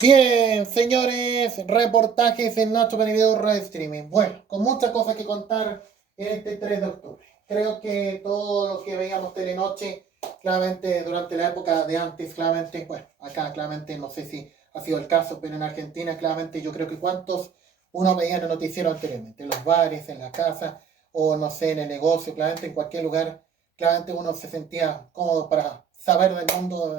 Bien, señores, reportajes en Nacho Video Red Streaming. Bueno, con muchas cosas que contar en este 3 de octubre. Creo que todo lo que veíamos Telenoche, claramente durante la época de antes, claramente, bueno, acá claramente no sé si ha sido el caso, pero en Argentina, claramente yo creo que cuántos uno veía en el noticiero anteriormente, en los bares, en la casa, o no sé, en el negocio, claramente en cualquier lugar, claramente uno se sentía cómodo para saber del mundo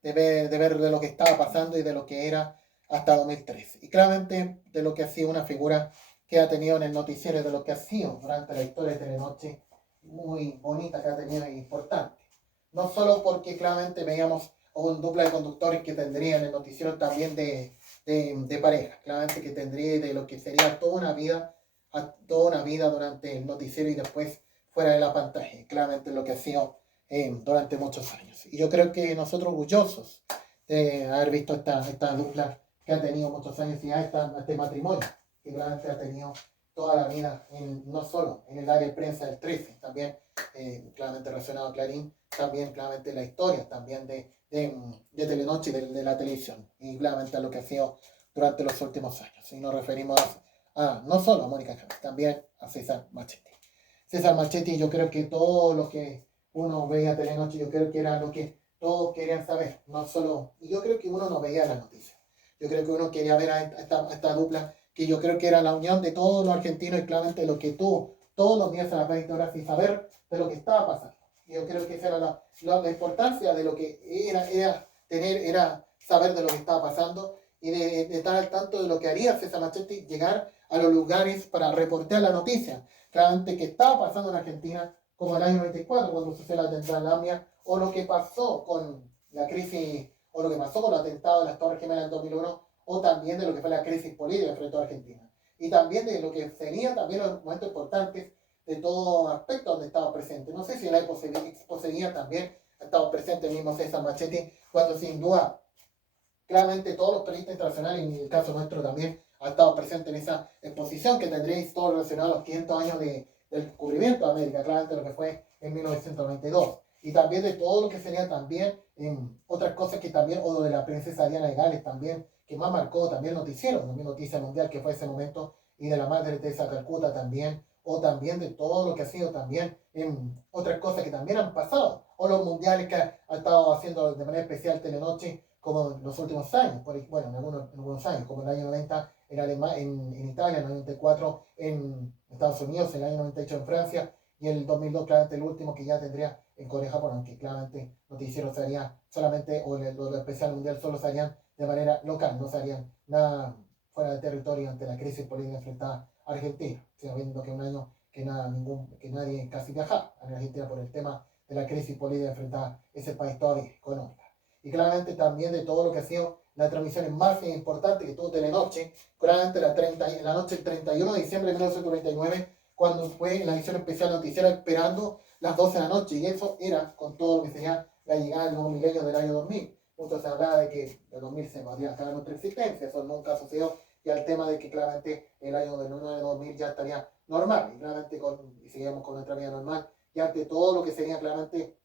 de ver de lo que estaba pasando y de lo que era hasta 2013. Y claramente de lo que ha sido una figura que ha tenido en el noticiero y de lo que ha sido durante la historia de Telenoche, muy bonita que ha tenido e importante. No solo porque claramente veíamos un dupla de conductores que tendría en el noticiero también de pareja, claramente que tendría de lo que sería toda una vida durante el noticiero y después fuera de la pantalla, claramente lo que ha sido durante muchos años. Y yo creo que nosotros orgullosos de haber visto esta dupla que ha tenido muchos años y este matrimonio que claramente ha tenido toda la vida, no solo en el área de prensa del 13, también claramente relacionado a Clarín, también claramente la historia también de Telenoche y de la televisión, y claramente a lo que ha sido durante los últimos años. Y nos referimos no solo a Mónica Cano, también a César Marchetti. César Marchetti, yo creo que todo lo que uno veía Telenoche, yo creo que era lo que todos querían saber, no solo, y yo creo que uno no veía las noticias, yo creo que uno quería ver a esta dupla, que yo creo que era la unión de todos los argentinos y claramente lo que tú, todos los días a las 20 horas, y saber de lo que estaba pasando. Y yo creo que esa era la importancia de lo que era saber de lo que estaba pasando y de estar al tanto de lo que haría César Marchetti, llegar a los lugares para reportear la noticia, claramente que estaba pasando en Argentina, como el año 94 cuando sucedió la tentalamia, o lo que pasó con la crisis, o lo que pasó con los atentados de las Torres Gemelas en 2001, o también de lo que fue la crisis política frente a Argentina. Y también de lo que serían también los momentos importantes de todo aspecto donde estaba presente. No sé si en la exposería también ha estado presente el mismo César Marchetti, cuando sin duda, claramente todos los periodistas internacionales, y en el caso nuestro también, ha estado presente en esa exposición que tendréis todo relacionado a los 500 años del descubrimiento de América, claramente lo que fue en 1992. Y también de todo lo que sería también otras cosas que también, o de la princesa Diana de Gales también, que más marcó también noticiero, también Noticia Mundial, que fue ese momento, y de la Madre Teresa de Calcuta también, o también de todo lo que ha sido también otras cosas que también han pasado, o los mundiales que ha estado haciendo de manera especial Telenoche, como en los últimos años, bueno, en algunos años, como el año 90 en Italia, en el 94 en Estados Unidos, en el año 98 en Francia, y el 2002 claramente el último que ya tendría en Corea y Japón, aunque claramente noticiero se haría solamente, o lo especial mundial solo se harían de manera local, no se harían nada fuera de territorio ante la crisis política enfrentada a Argentina, viendo que un año que nadie casi viajaba a Argentina por el tema de la crisis política enfrentada a ese país todavía económica. Y claramente también de todo lo que ha sido la transmisión más importante que tuvo Telenoche, claramente en la noche del 31 de diciembre de 1999, cuando fue la edición especial noticiera esperando las 12 de la noche, y eso era con todo lo que sería la llegada del nuevo milenio del año 2000. Mucho se hablaba de que el 2000 se podría acabar nuestra existencia, eso nunca sucedió, y al tema de que claramente el año del 1 de 2000 ya estaría normal, y claramente y seguíamos con nuestra vida normal, y ante todo lo que sería claramente,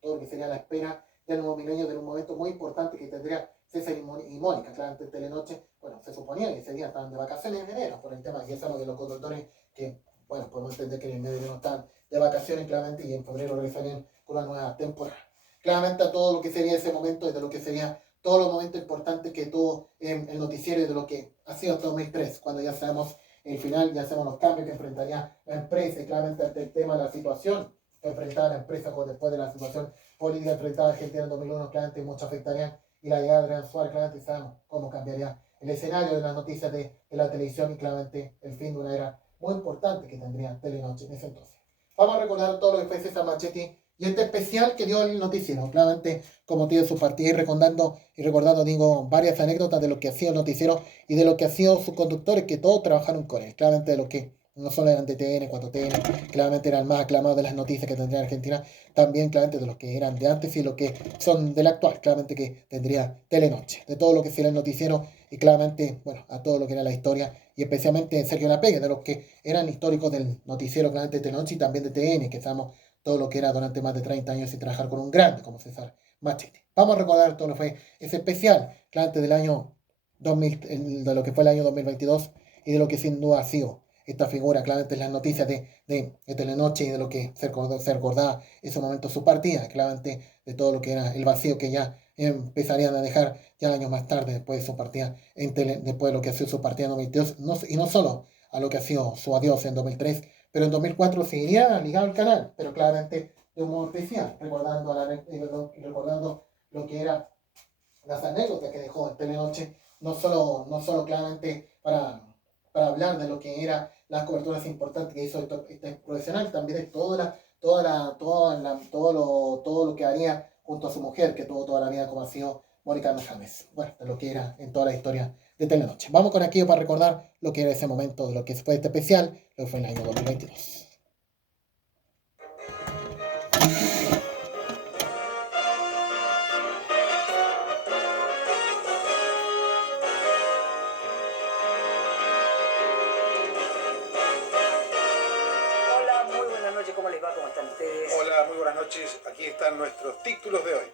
todo lo que sería la espera del nuevo milenio, de un momento muy importante que tendría César y Mónica, claramente en Telenoche, bueno, se suponía que ese día estaban de vacaciones en enero, por el tema, y eso es lo de los conductores que, bueno, podemos entender que en enero no están de vacaciones, claramente, y en febrero regresarían con una nueva temporada. Claramente a todo lo que sería ese momento y de lo que sería todos los momentos importantes que tuvo el noticiero y de lo que ha sido hasta 2003, cuando ya sabemos el final, ya sabemos los cambios que enfrentaría la empresa, y claramente ante el tema de la situación que enfrentaba la empresa después de la situación política enfrentada a Argentina en 2001, claramente mucho afectarían, y la llegada de Adrián Suárez, claramente sabemos cómo cambiaría el escenario de las noticias de la televisión, y claramente el fin de una era muy importante que tendría Telenoche en ese entonces. Vamos a recordar todo lo que fue César Marchetti y este especial que dio el noticiero, claramente como tiene su partida, y recordando, digo, varias anécdotas de lo que ha sido el noticiero y de lo que ha sido sus conductores, que todos trabajaron con él, claramente de lo que no solo eran de TN, 4TN, claramente eran más aclamados de las noticias que tendría Argentina, también claramente de los que eran de antes y los que son del actual, claramente que tendría Telenoche, de todo lo que sería el noticiero, y claramente, bueno, a todo lo que era la historia, y especialmente Sergio Lapega, de los que eran históricos del noticiero, claramente de Telenoche, y también de TN, que sabemos todo lo que era durante más de 30 años y trabajar con un grande como César Machete. Vamos a recordar todo lo que fue ese especial, claramente del año 2000, de lo que fue el año 2022 y de lo que sin duda ha sido esta figura, claramente en las noticias de Telenoche y de lo que se recordaba esos momentos, su partida, claramente de todo lo que era el vacío que ya empezarían a dejar ya años más tarde, después de su partida, después de lo que ha sido su partida en 2022, y no solo a lo que ha sido su adiós en 2003, pero en 2004 seguiría ligado al canal, pero claramente de un modo especial, recordando lo que era las anécdotas que dejó en Telenoche, no solo claramente para hablar de lo que eran las coberturas importantes que hizo este profesional, también de todo lo que haría junto a su mujer, que tuvo toda la vida como ha sido Mónica James. Bueno, de lo que era en toda la historia de Telenoche. Vamos con aquello para recordar lo que era ese momento, de lo que fue este especial, lo que fue en el año 2022. Hola, muy buenas noches. Aquí están nuestros títulos de hoy.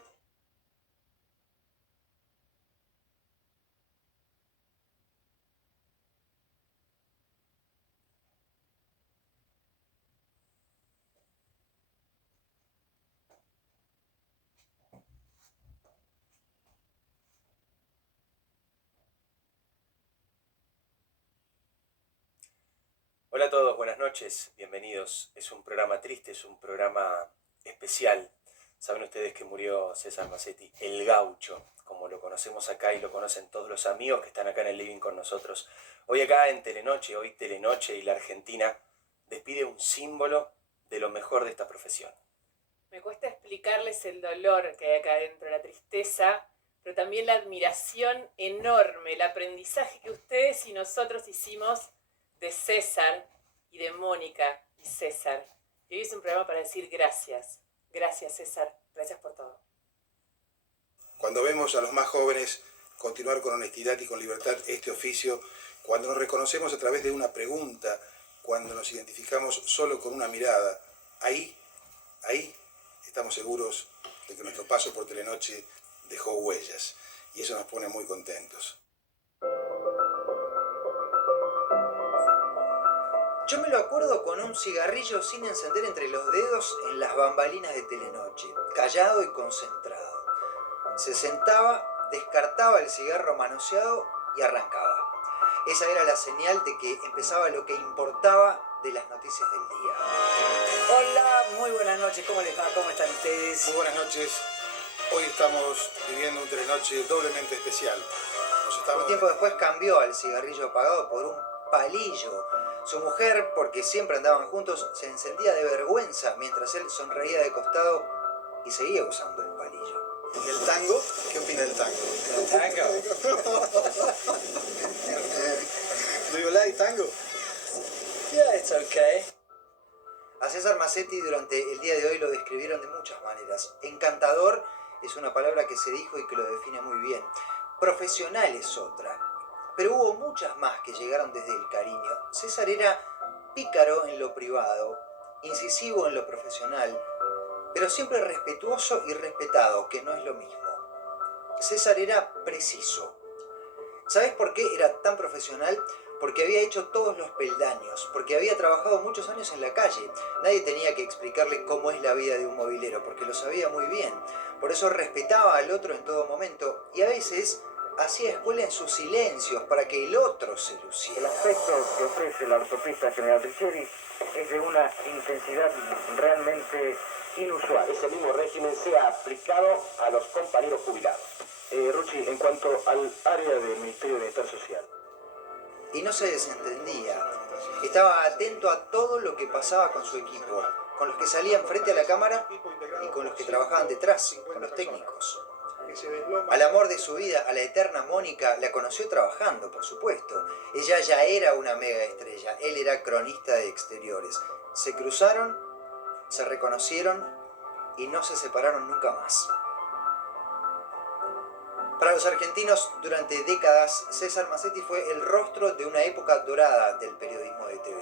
Hola a todos, buenas noches, bienvenidos. Es un programa triste, es un programa especial. Saben ustedes que murió César Macetti, el gaucho, como lo conocemos acá y lo conocen todos los amigos que están acá en el living con nosotros. Hoy acá en Telenoche, hoy Telenoche y la Argentina despide un símbolo de lo mejor de esta profesión. Me cuesta explicarles el dolor que hay acá adentro, la tristeza, pero también la admiración enorme, el aprendizaje que ustedes y nosotros hicimos de César y de Mónica y César. Y hoy es un programa para decir gracias. Gracias, César. Gracias por todo. Cuando vemos a los más jóvenes continuar con honestidad y con libertad este oficio, cuando nos reconocemos a través de una pregunta, cuando nos identificamos solo con una mirada, ahí estamos seguros de que nuestro paso por Telenoche dejó huellas. Y eso nos pone muy contentos. Yo me lo acuerdo con un cigarrillo sin encender entre los dedos en las bambalinas de Telenoche, callado y concentrado. Se sentaba, descartaba el cigarro manoseado y arrancaba. Esa era la señal de que empezaba lo que importaba de las noticias del día. Hola, muy buenas noches, ¿cómo les va? ¿Cómo están ustedes? Muy buenas noches. Hoy estamos viviendo un Telenoche doblemente especial. Un tiempo después cambió al cigarrillo apagado por un palillo. Su mujer, porque siempre andaban juntos, se encendía de vergüenza mientras él sonreía de costado y seguía usando el palillo. ¿Y el tango? ¿Qué opina del tango? ¿El tango? ¿Do you like tango? Yeah, it's okay. A César Macetti durante el día de hoy lo describieron de muchas maneras. Encantador es una palabra que se dijo y que lo define muy bien. Profesional es otra. Pero hubo muchas más que llegaron desde el cariño. César era pícaro en lo privado, incisivo en lo profesional, pero siempre respetuoso y respetado, que no es lo mismo. César era preciso. ¿Sabes por qué era tan profesional? Porque había hecho todos los peldaños, porque había trabajado muchos años en la calle. Nadie tenía que explicarle cómo es la vida de un mobilero, porque lo sabía muy bien. Por eso respetaba al otro en todo momento y a veces hacía escuela en sus silencios para que el otro se luciera. El aspecto que ofrece la autopista General Richeri es de una intensidad realmente inusual. Ese mismo régimen se ha aplicado a los compañeros jubilados. Ruchi, en cuanto al área del Ministerio de Bienestar Social. Y no se desentendía. Estaba atento a todo lo que pasaba con su equipo, con los que salían frente a la cámara y con los que trabajaban detrás, con los técnicos. Al amor de su vida, a la eterna Mónica, la conoció trabajando, por supuesto. Ella ya era una mega estrella, él era cronista de exteriores. Se cruzaron, se reconocieron y no se separaron nunca más. Para los argentinos, durante décadas, César Macetti fue el rostro de una época dorada del periodismo de TV.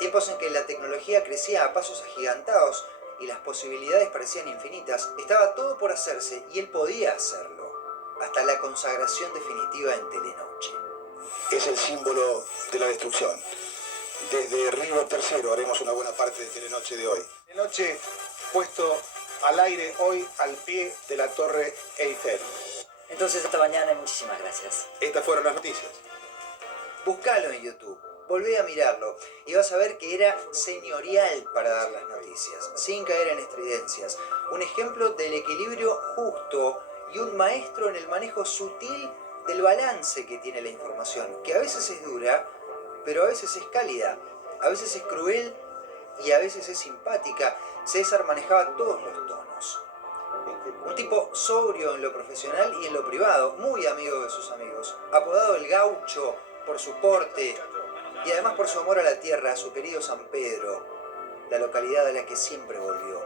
Tiempos en que la tecnología crecía a pasos agigantados y las posibilidades parecían infinitas. Estaba todo por hacerse y él podía hacerlo, hasta la consagración definitiva en Telenoche. Es el símbolo de la destrucción. Desde Río Tercero haremos una buena parte de Telenoche de hoy. Telenoche puesto al aire hoy al pie de la Torre Eiffel. Entonces, hasta mañana y muchísimas gracias. Estas fueron las noticias. Buscalo en YouTube, volvé a mirarlo y vas a ver que era señorial para dar las noticias, sin caer en estridencias. Un ejemplo del equilibrio justo y un maestro en el manejo sutil del balance que tiene la información, que a veces es dura, pero a veces es cálida, a veces es cruel y a veces es simpática. César manejaba todos los tonos. Un tipo sobrio en lo profesional y en lo privado, muy amigo de sus amigos, apodado el Gaucho por su porte y además por su amor a la tierra, a su querido San Pedro, la localidad a la que siempre volvió.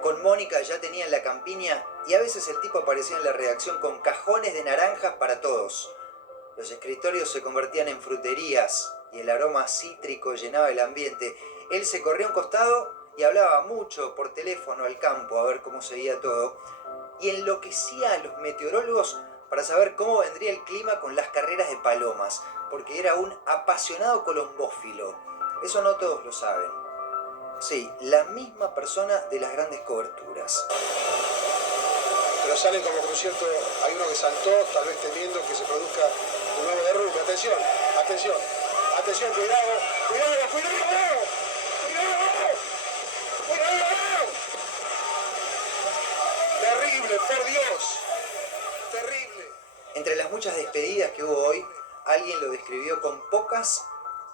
Con Mónica ya tenían la campiña y a veces el tipo aparecía en la redacción con cajones de naranjas para todos. Los escritorios se convertían en fruterías y el aroma cítrico llenaba el ambiente. Él se corría a un costado y hablaba mucho por teléfono al campo a ver cómo seguía todo y enloquecía a los meteorólogos para saber cómo vendría el clima con las carreras de palomas, porque era un apasionado colombófilo. Eso no todos lo saben. Sí, la misma persona de las grandes coberturas. Pero salen como concierto, hay uno que saltó, tal vez temiendo que se produzca un nuevo derrumbe. Atención, atención, atención, cuidado, cuidado, cuidado, cuidado, cuidado. Terrible, por Dios, terrible. Entre las muchas despedidas que hubo hoy, alguien lo describió con pocas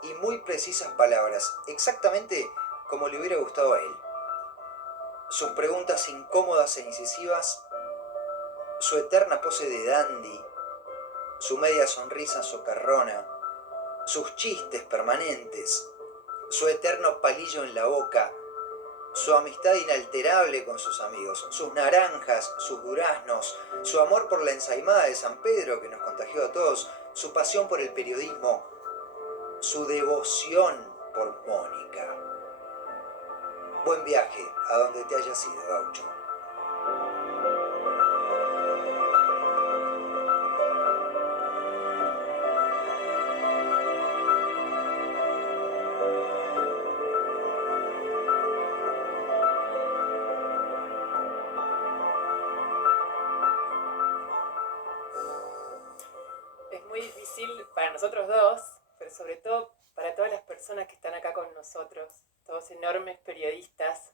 y muy precisas palabras, exactamente como le hubiera gustado a él. Sus preguntas incómodas e incisivas, su eterna pose de dandy, su media sonrisa socarrona, sus chistes permanentes, su eterno palillo en la boca, su amistad inalterable con sus amigos, sus naranjas, sus duraznos, su amor por la ensaimada de San Pedro que nos contagió a todos, su pasión por el periodismo, su devoción por Mónica. Buen viaje a donde te hayas ido, Gaucho. Es muy difícil para nosotros dos, pero sobre todo para todas las personas que están acá con nosotros, todos enormes periodistas,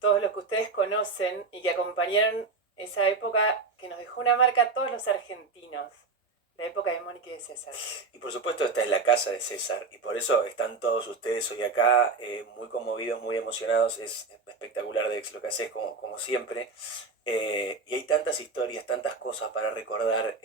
todos los que ustedes conocen y que acompañaron esa época que nos dejó una marca a todos los argentinos, la época de Mónica y de César. Y por supuesto esta es la casa de César y por eso están todos ustedes hoy acá muy conmovidos, muy emocionados. Es espectacular, Dex, lo que haces como siempre. Y hay tantas historias, tantas cosas para recordar.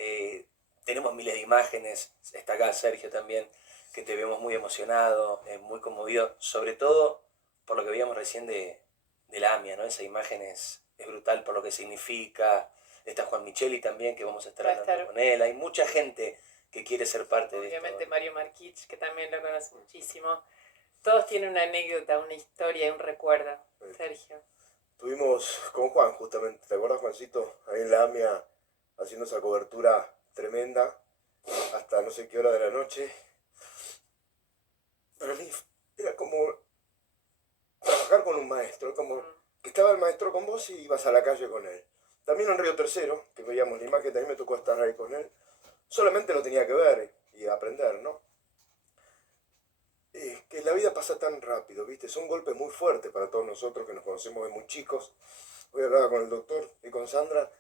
Tenemos miles de imágenes. Está acá Sergio también, que te vemos muy emocionado, muy conmovido, sobre todo por lo que veíamos recién de la AMIA, ¿no? Esa imagen es brutal por lo que significa. Está Juan Micheli también, que vamos a estar hablando con él. Hay mucha gente que quiere ser parte de esto. Obviamente Mario Marquich, que también lo conoce muchísimo. Todos tienen una anécdota, una historia y un recuerdo. Sergio. Estuvimos con Juan justamente, ¿te acuerdas, Juancito? Ahí en la AMIA haciendo esa cobertura tremenda hasta no sé qué hora de la noche. Para mí era como trabajar con un maestro, como que estaba el maestro con vos y ibas a la calle con él. También en Río Tercero, que veíamos la imagen, también me tocó estar ahí con él. Solamente lo tenía que ver y aprender, ¿no? Que la vida pasa tan rápido, ¿viste? Son golpes muy fuertes para todos nosotros que nos conocemos de muy chicos. Hoy hablaba con el doctor y con Sandra.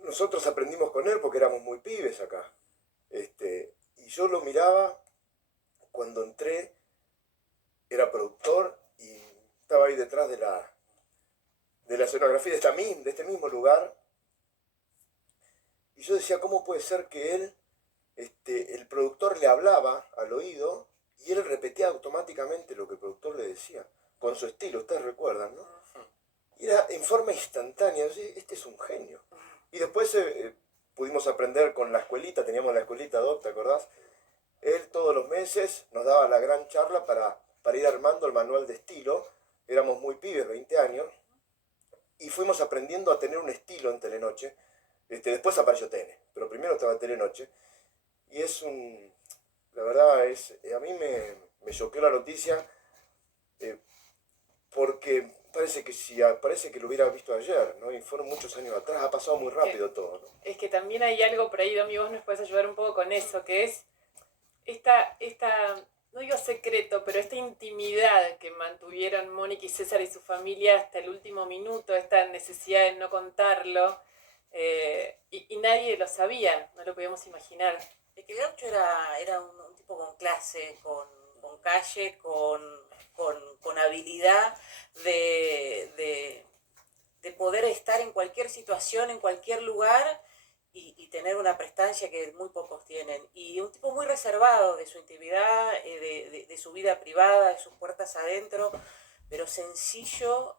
Nosotros aprendimos con él porque éramos muy pibes acá. Y yo lo miraba cuando entré, era productor y estaba ahí detrás de la escenografía de este mismo lugar. Y yo decía, ¿cómo puede ser que él, el productor le hablaba al oído y él repetía automáticamente lo que el productor le decía, con su estilo, ustedes recuerdan, ¿no? Y era en forma instantánea, yo decía, este es un genio. Y después pudimos aprender con la escuelita, teníamos la escuelita Doc, ¿te acordás? Él todos los meses nos daba la gran charla para ir armando el manual de estilo éramos muy pibes, 20 años, y fuimos aprendiendo a tener un estilo en Telenoche. Después apareció Tene, pero primero estaba Telenoche, y la verdad a mí me choqueó la noticia, porque parece que lo hubiera visto ayer, ¿no? Y fueron muchos años atrás, ha pasado muy rápido todo, ¿no? Es que también hay algo por ahí, Domi, vos nos puedes ayudar un poco con eso, que es esta no digo secreto, pero esta intimidad que mantuvieron Mónica y César y su familia hasta el último minuto, esta necesidad de no contarlo, y nadie lo sabía, no lo podíamos imaginar. Es que el Gaucho era un tipo con clase, con calle, con habilidad de poder estar en cualquier situación, en cualquier lugar y tener una prestancia que muy pocos tienen. Y un tipo muy reservado de su intimidad, de su vida privada, de sus puertas adentro, pero sencillo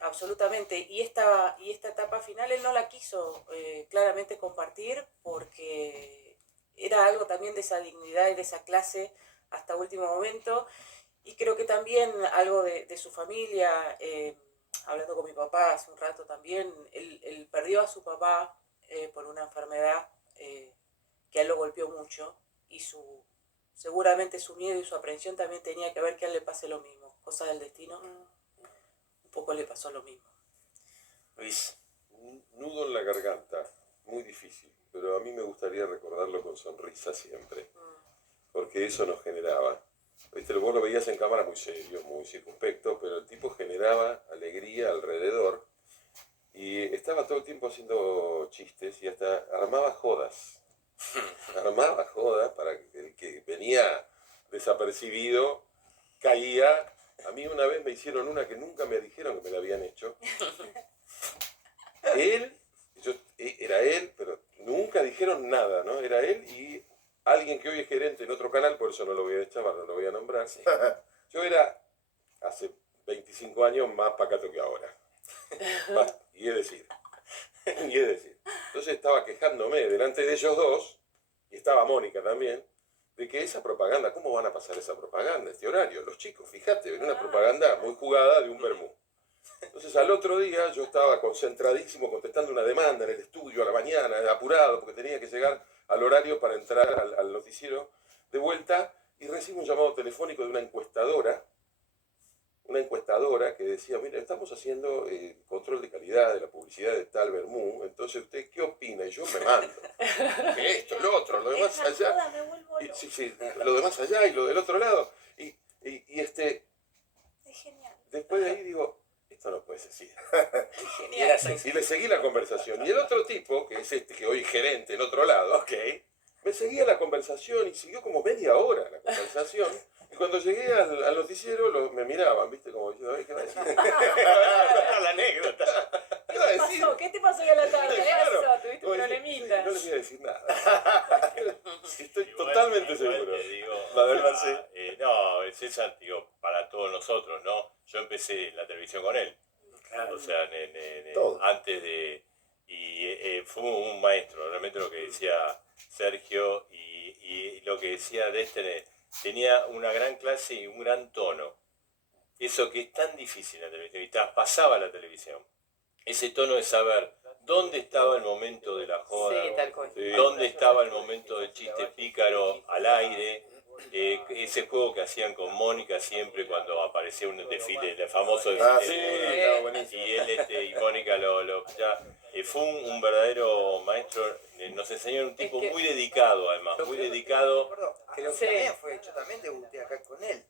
absolutamente. Y esta etapa final él no la quiso claramente compartir porque era algo también de esa dignidad y de esa clase hasta último momento. Y creo que también algo de su familia, hablando con mi papá hace un rato también, él perdió a su papá por una enfermedad que a él lo golpeó mucho y seguramente su miedo y su aprensión también tenía que ver que a él le pase lo mismo, cosa del destino, un poco le pasó lo mismo. Luis. Un nudo en la garganta, muy difícil, pero a mí me gustaría recordarlo con sonrisa siempre, porque eso nos generaba. ¿Viste? Vos lo veías en cámara muy serio, muy circunspecto, pero el tipo generaba alegría alrededor y estaba todo el tiempo haciendo chistes y hasta armaba jodas. Armaba jodas para que el que venía desapercibido caía. A mí una vez me hicieron una que nunca me dijeron que me la habían hecho. Era él, pero nunca dijeron nada, ¿no? Era él y alguien que hoy es gerente en otro canal, por eso no lo voy a echar, no lo voy a nombrar. Sí. Yo era, hace 25 años, más pacato que ahora. Y es decir. Entonces estaba quejándome delante de ellos dos, y estaba Mónica también, de que esa propaganda, ¿cómo van a pasar esa propaganda, este horario? Los chicos, fíjate, ven una propaganda muy jugada de un vermú. Entonces al otro día yo estaba concentradísimo contestando una demanda en el estudio a la mañana, apurado, porque tenía que llegar al horario para entrar al noticiero de vuelta, y recibo un llamado telefónico de una encuestadora que decía, mira, estamos haciendo control de calidad de la publicidad de tal vermú, entonces usted, ¿qué opina? Y yo me mando. Esto, lo otro, lo demás allá. Sí, lo demás allá y lo del otro lado. Y Es genial. después de ahí digo, esto no puede ser. Genial. Y le seguí la conversación. Y el otro tipo, que es que hoy es gerente en otro lado, me seguía la conversación y siguió como media hora la conversación. Y cuando llegué al noticiero me miraban, ¿viste? Como yo, ¿qué va a decir? La anécdota. ¿Qué va a decir? ¿Qué te pasó hoy a la tarde? Claro. Eso, tuviste un Oye, problemita. sí, no les voy a decir nada. Estoy totalmente seguro. Te digo, A ver, Marce. no, César, digo, para todos nosotros, ¿no? Yo empecé la televisión con él. Claro. O sea, antes de... Y fue un maestro, realmente lo que decía Sergio y lo que decía Dexter, tenía una gran clase y un gran tono. Eso que es tan difícil en la televisión, y traspasaba la televisión. Ese tono de saber dónde estaba el momento de la joda, Sí, tal cual. dónde estaba el momento del chiste pícaro al aire, ese juego que hacían con Mónica siempre cuando aparecía un desfile, el famoso desfile, y él y Mónica fue un verdadero maestro, nos enseñó un tipo muy dedicado además, muy dedicado. Creo que también yo también debuté acá con él,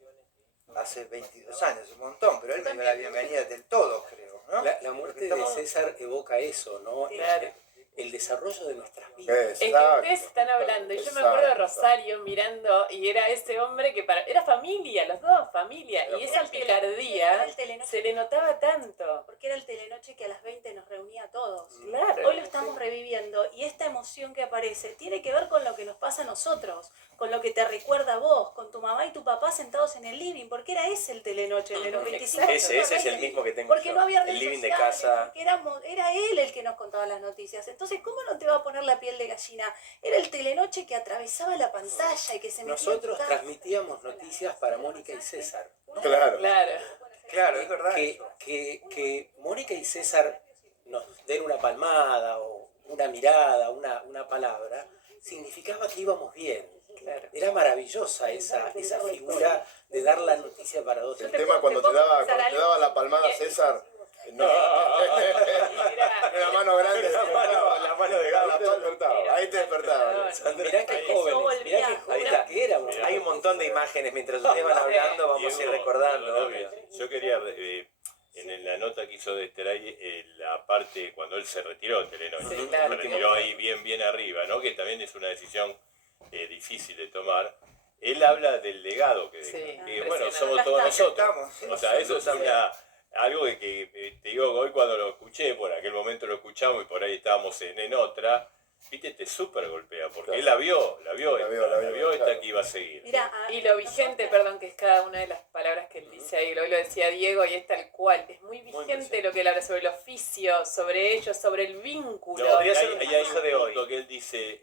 hace 22 años, un montón, pero él me dio la bienvenida del todo, creo, ¿no? La muerte de César evoca eso, ¿no? Claro. El desarrollo de nuestras vidas. Es que ustedes están hablando, y yo me acuerdo de Rosario mirando, y era ese hombre que era familia, los dos, familia, y esa picardía se le notaba tanto. Porque era el Telenoche que a las 20 nos reunía a todos. Claro. Hoy lo estamos reviviendo y esta emoción que aparece tiene que ver con lo que nos pasa a nosotros, con lo que te recuerda a vos, con tu mamá y tu papá sentados en el living, porque era ese el Telenoche, el de los 25 años. Ese es el mismo que tengo Porque yo, no había el redes living de sociales, casa. porque era él el que nos contaba las noticias. Entonces, ¿cómo no te va a poner la piel de gallina? Era el Telenoche que atravesaba la pantalla y que se metía Nosotros en tu casa. transmitíamos noticias para Mónica y César. Claro. Claro. Claro, es verdad. Que Mónica y César nos den una palmada o una mirada, una palabra, significaba que íbamos bien. Claro. Era maravillosa esa figura de dar la noticia para otro. El tema cuando te daba la palmada César, no, la mano grande, la mano de gato, ahí te despertaba. Mirá qué jóvenes, mirá qué jóvenes que éramos. Hay un montón de imágenes mientras ustedes van hablando, vamos a ir recordando. Yo quería, en la nota que hizo de Esteray, la parte cuando él se retiró de Telenoche, Sí, claro. se retiró ahí bien arriba, ¿no? Que también es una decisión difícil de tomar. Él habla del legado que deja, que bueno, somos todos nosotros. O sea, eso es algo que te digo, hoy cuando lo escuché, por aquel momento lo escuchamos y por ahí estábamos en otra, viste, te súper golpea, porque él la vio esta que iba a seguir. Mirá, y lo vigente, perdón, que es cada una de las palabras que él dice ahí, hoy lo decía Diego y es tal cual, es muy vigente lo que él habla sobre el oficio, sobre ellos, sobre el vínculo. No, hay un punto que él dice,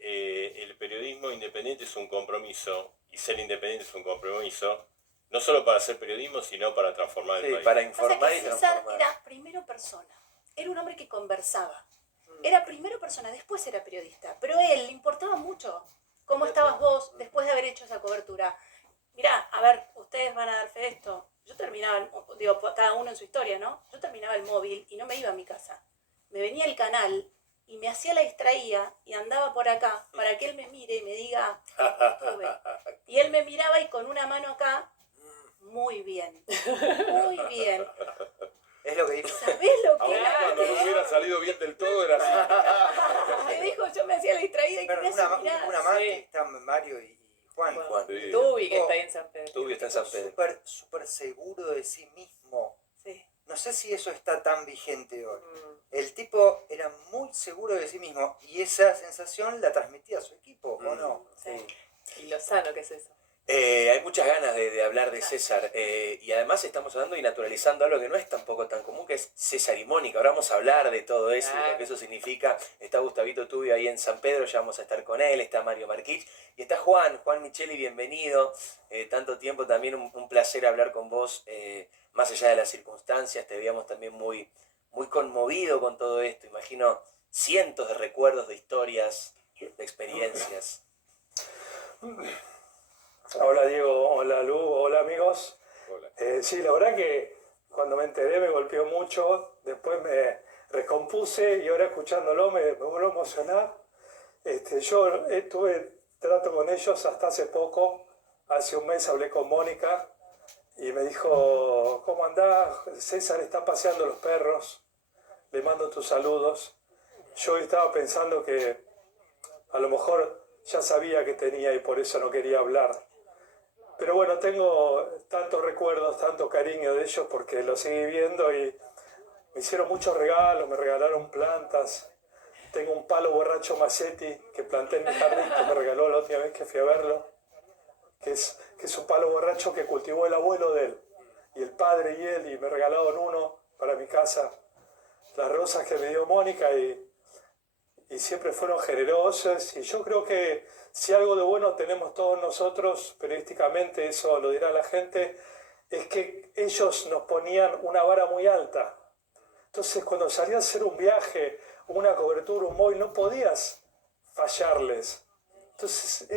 el periodismo independiente es un compromiso, y ser independiente es un compromiso, no solo para hacer periodismo, sino para transformar el país. Para informar y César transformar. era primero persona, era un hombre que conversaba. Era primero persona, después era periodista, pero él le importaba mucho cómo estabas vos después de haber hecho esa cobertura. Mirá, a ver, ustedes van a dar fe de esto. Yo terminaba, digo, cada uno en su historia, ¿no? Yo terminaba el móvil y no me iba a mi casa. Me venía al canal y me hacía la distraía y andaba por acá para que él me mire y me diga, estuve. Y él me miraba y con una mano acá, muy bien, muy bien. Es lo que dijo. ¿Sabés lo que era? Cuando no hubiera salido bien del todo era así. Me dijo, yo me hacía la distraída y Pero que me hace mirar. una más que están Mario y Juan. Sí. Tubi, que está ahí en San Pedro. Tubi está en San Pedro. Súper seguro de sí mismo. Sí. No sé si eso está tan vigente hoy. El tipo era muy seguro de sí mismo y esa sensación la transmitía a su equipo, ¿o no? Sí. Y lo sano que es eso. Hay muchas ganas de hablar de César y además estamos hablando y naturalizando algo que no es tampoco tan común, que es César y Mónica. Ahora vamos a hablar de todo eso, de lo que eso significa. Está Gustavito Tubio ahí en San Pedro, ya vamos a estar con él, está Mario Marquich y está Juan Micheli, bienvenido. Tanto tiempo, también un placer hablar con vos, más allá de las circunstancias, te veíamos también muy conmovido con todo esto. Imagino cientos de recuerdos, de historias, de experiencias. Hola Diego, hola Lu, hola amigos. Hola. Sí, la verdad que cuando me enteré me golpeó mucho, después me recompuse y ahora escuchándolo me vuelvo a emocionar. Yo tuve trato con ellos hasta hace poco, hace un mes hablé con Mónica y me dijo, ¿cómo andás? César está paseando los perros, le mando tus saludos. Yo estaba pensando que a lo mejor ya sabía que tenía y por eso no quería hablar. Pero bueno, tengo tantos recuerdos, tanto cariño de ellos porque los seguí viendo y me hicieron muchos regalos, me regalaron plantas. Tengo un palo borracho Macetti que planté en mi jardín que me regaló la última vez que fui a verlo, que es un palo borracho que cultivó el abuelo de él, y el padre y él, y me regalaron uno para mi casa. Las rosas que me dio Mónica y siempre fueron generosas, y yo creo que si algo de bueno tenemos todos nosotros, periodísticamente, eso lo dirá la gente, es que ellos nos ponían una vara muy alta. Entonces cuando salías a hacer un viaje, una cobertura, un móvil, no podías fallarles. Entonces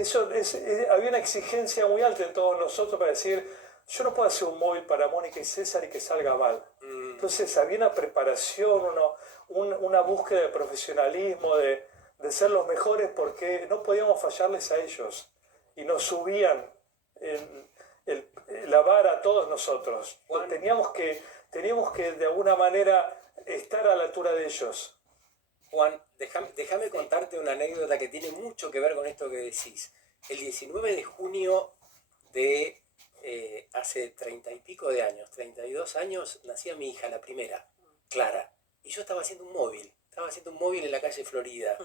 había una exigencia muy alta en todos nosotros para decir, yo no puedo hacer un móvil para Mónica y César y que salga mal. Entonces había una preparación, una búsqueda de profesionalismo, de ser los mejores, porque no podíamos fallarles a ellos. Y nos subían la vara a todos nosotros. Teníamos que de alguna manera estar a la altura de ellos. Juan, déjame contarte una anécdota que tiene mucho que ver con esto que decís. El 19 de junio de hace 30 y pico de años, 32 años, nacía mi hija, la primera, Clara. Y yo estaba haciendo un móvil en la calle Florida.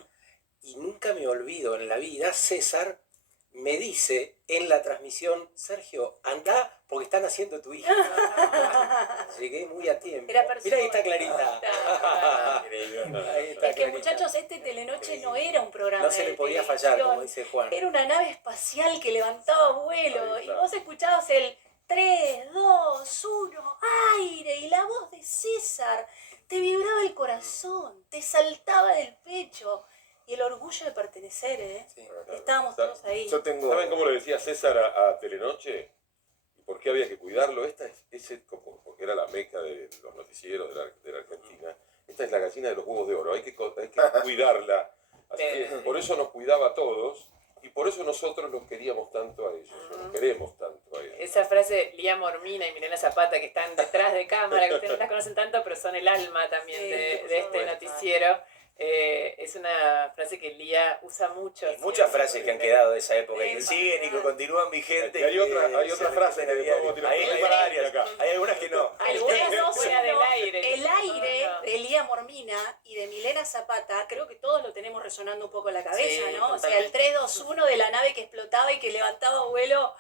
Y nunca me olvido en la vida, César me dice en la transmisión, Sergio, anda porque están haciendo tu hija. Llegué muy a tiempo. Mira, ahí está Clarita. Ahí está Es que muchachos, Telenoche no era un programa. No se le podía fallar, como dice Juan. Era una nave espacial que levantaba vuelo y vos escuchabas el 3, 2, 1, aire y la voz de César te vibraba el corazón, te saltaba del pecho. Y el orgullo de pertenecer, ¿eh? Sí. Estábamos todos ahí. ¿Saben cómo le decía César a Telenoche? ¿Y por qué había que cuidarlo? Porque era la meca de los noticieros de la Argentina. Esta es la gallina de los huevos de oro, hay que cuidarla. Así que por eso nos cuidaba a todos y por eso nosotros los queríamos tanto a ellos, los queremos tanto a ellos. Esa frase de Lía Mormina y Milena Zapata, que están detrás de cámara, que ustedes no las conocen tanto, pero son el alma también de este noticiero. Es una frase que Lía usa mucho. Hay muchas frases que han quedado de esa época y que siguen y que continúan vigentes. Y hay otra frase que podemos tirar. Hay varias. Hay algunas que no. Algunas no, fuera del aire. El aire de Lía Mormina y de Milena Zapata, creo que todos lo tenemos resonando un poco en la cabeza, Sí, ¿no? O sea, el 3-2-1 de la nave que explotaba y que levantaba vuelo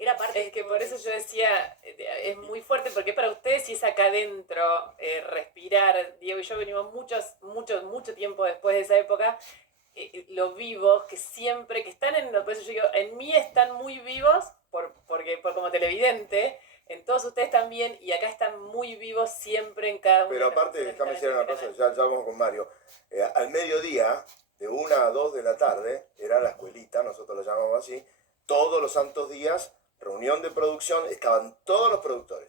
era parte Es que por eso yo decía, es muy fuerte, porque para ustedes, y es acá adentro, respirar. Diego y yo venimos mucho tiempo después de esa época, lo vivos, que siempre, que están por eso yo digo, en mí están muy vivos, por como televidente, en todos ustedes también, y acá están muy vivos siempre en cada uno. Pero aparte, déjame decir una cosa, ya vamos con Mario. Al mediodía, de 1 a 2 de la tarde, era la escuelita, nosotros la llamamos así, todos los santos días, reunión de producción, estaban todos los productores,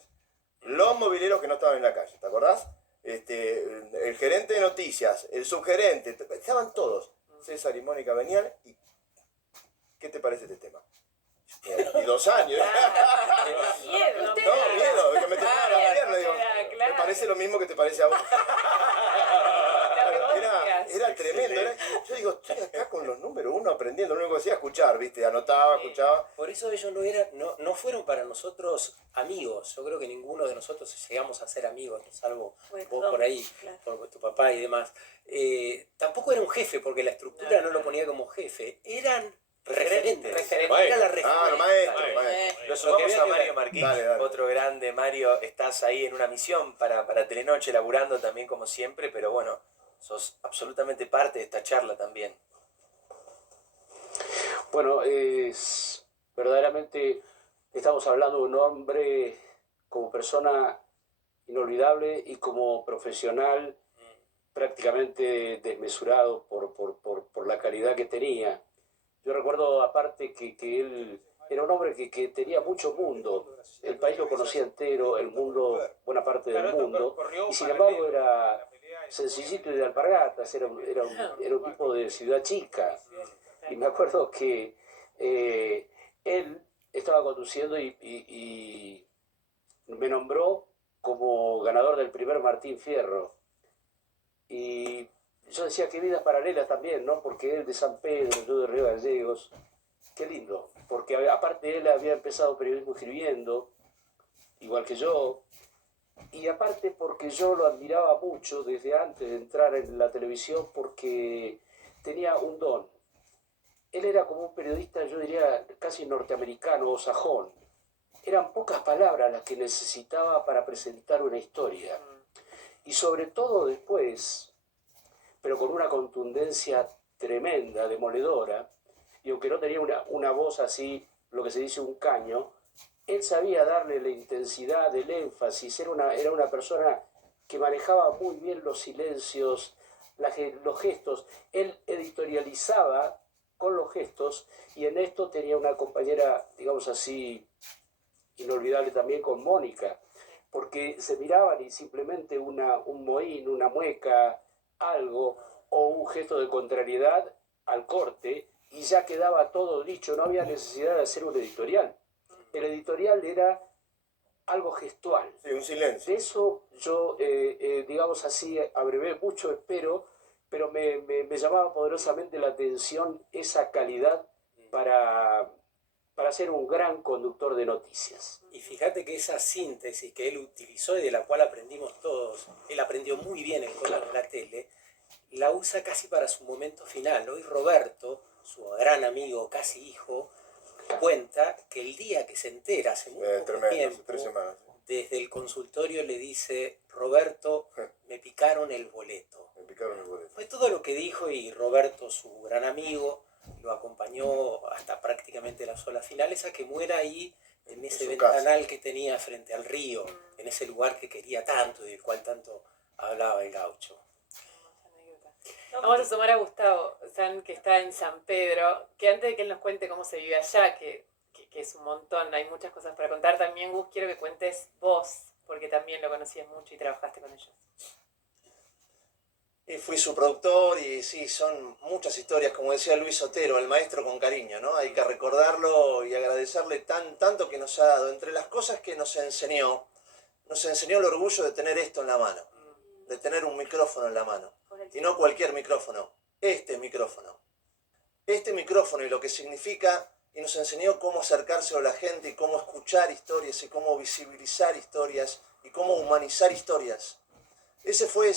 los mobileros que no estaban en la calle, ¿te acordás? El gerente de noticias, el subgerente, estaban todos. César y Mónica venían y ¿qué te parece este tema? Y 2 años. Miedo, No, miedo, que me temblaban las piernas, digo, me parece lo mismo que te parece a vos. Era tremendo, yo digo, estoy acá con los números 1 aprendiendo, lo único que hacía escuchar, ¿viste? Anotaba, escuchaba. Por eso ellos no fueron para nosotros amigos. Yo creo que ninguno de nosotros llegamos a ser amigos, salvo vos por ahí, por tu papá y demás. Tampoco era un jefe, porque la estructura no lo ponía como jefe. Eran referentes. Era la referencia. Maestro. Lo sumamos a Mario Marquín, otro grande. Mario, estás ahí en una misión para Telenoche, laburando también como siempre, pero bueno, sos absolutamente parte de esta charla también. Bueno, verdaderamente estamos hablando de un hombre como persona inolvidable y como profesional prácticamente desmesurado por la calidad que tenía. Yo recuerdo aparte que él era un hombre que tenía mucho mundo, el país lo conocía entero, el mundo, buena parte del mundo, y sin embargo era sencillito y de alpargatas, era un tipo de ciudad chica. Y me acuerdo que él estaba conduciendo y me nombró como ganador del primer Martín Fierro. Y yo decía, qué vidas paralelas también, ¿no? Porque él de San Pedro, yo de Río Gallegos. Qué lindo, porque aparte él había empezado periodismo escribiendo, igual que yo, y aparte porque yo lo admiraba mucho desde antes de entrar en la televisión, porque tenía un don. Él era como un periodista, yo diría, casi norteamericano o sajón. Eran pocas palabras las que necesitaba para presentar una historia. Y sobre todo después, pero con una contundencia tremenda, demoledora, y aunque no tenía una voz así, lo que se dice un caño, él sabía darle la intensidad, el énfasis, era una persona que manejaba muy bien los silencios, los gestos. Él editorializaba con los gestos, y en esto tenía una compañera, digamos así, inolvidable también con Mónica, porque se miraban y simplemente un mohín, una mueca, algo, o un gesto de contrariedad al corte, y ya quedaba todo dicho, no había necesidad de hacer un editorial. El editorial era algo gestual. Sí, un silencio. De eso yo, digamos así, abrevé mucho, pero me llamaba poderosamente la atención esa calidad para ser un gran conductor de noticias. Y fíjate que esa síntesis que él utilizó y de la cual aprendimos todos, él aprendió muy bien en Cosas de la Tele, la usa casi para su momento final. Hoy Roberto, su gran amigo, casi hijo, cuenta que el día que se entera, hace muy poco tiempo, 3 semanas. desde el consultorio le dice, Roberto, me picaron el boleto. Me picaron el boleto. Fue todo lo que dijo, y Roberto, su gran amigo, lo acompañó hasta prácticamente las olas finales, a que muera ahí en ese ventanal que tenía frente al río, en ese lugar que quería tanto y del cual tanto hablaba el gaucho. Vamos a sumar a Gustavo San, que está en San Pedro, que antes de que él nos cuente cómo se vive allá, que es un montón, hay muchas cosas para contar, también Gus, quiero que cuentes vos, porque también lo conocías mucho y trabajaste con ellos. Y fui su productor y sí, son muchas historias, como decía Luis Otero, el maestro con cariño, ¿no? Hay que recordarlo y agradecerle tanto que nos ha dado. Entre las cosas que nos enseñó el orgullo de tener esto en la mano, de tener un micrófono en la mano. Y no cualquier micrófono, este micrófono. Este micrófono y lo que significa, y nos enseñó cómo acercarse a la gente y cómo escuchar historias y cómo visibilizar historias y cómo humanizar historias. Ese fue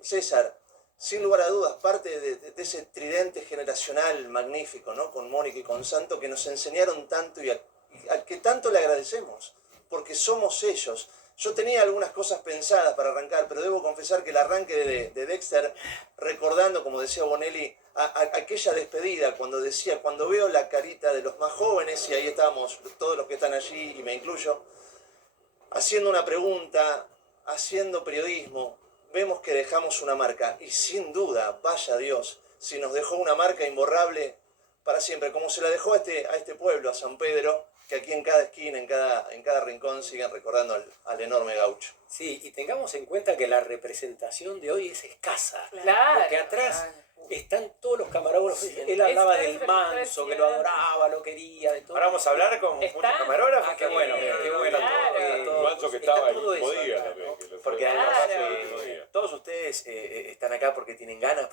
César, sin lugar a dudas, parte de ese tridente generacional magnífico, ¿no? Con Mónica y con Santo, que nos enseñaron tanto y al que tanto le agradecemos, porque somos ellos. Yo tenía algunas cosas pensadas para arrancar, pero debo confesar que el arranque de Dexter, recordando, como decía Bonelli, aquella despedida, cuando veo la carita de los más jóvenes, y ahí estamos todos los que están allí, y me incluyo, haciendo una pregunta, haciendo periodismo, vemos que dejamos una marca, y sin duda, vaya Dios, si nos dejó una marca imborrable para siempre, como se la dejó a este pueblo, a San Pedro, que aquí en cada esquina, en cada rincón siguen recordando al enorme gaucho. Sí, y tengamos en cuenta que la representación de hoy es escasa. Claro. Porque atrás están todos los camarógrafos. Él hablaba del Manso, que lo adoraba, lo quería, de todo. Ahora vamos a hablar con muchos camarógrafos. Qué bueno, qué bueno. El Manso que estaba el mismo día también. Porque además todos ustedes están acá porque tienen ganas,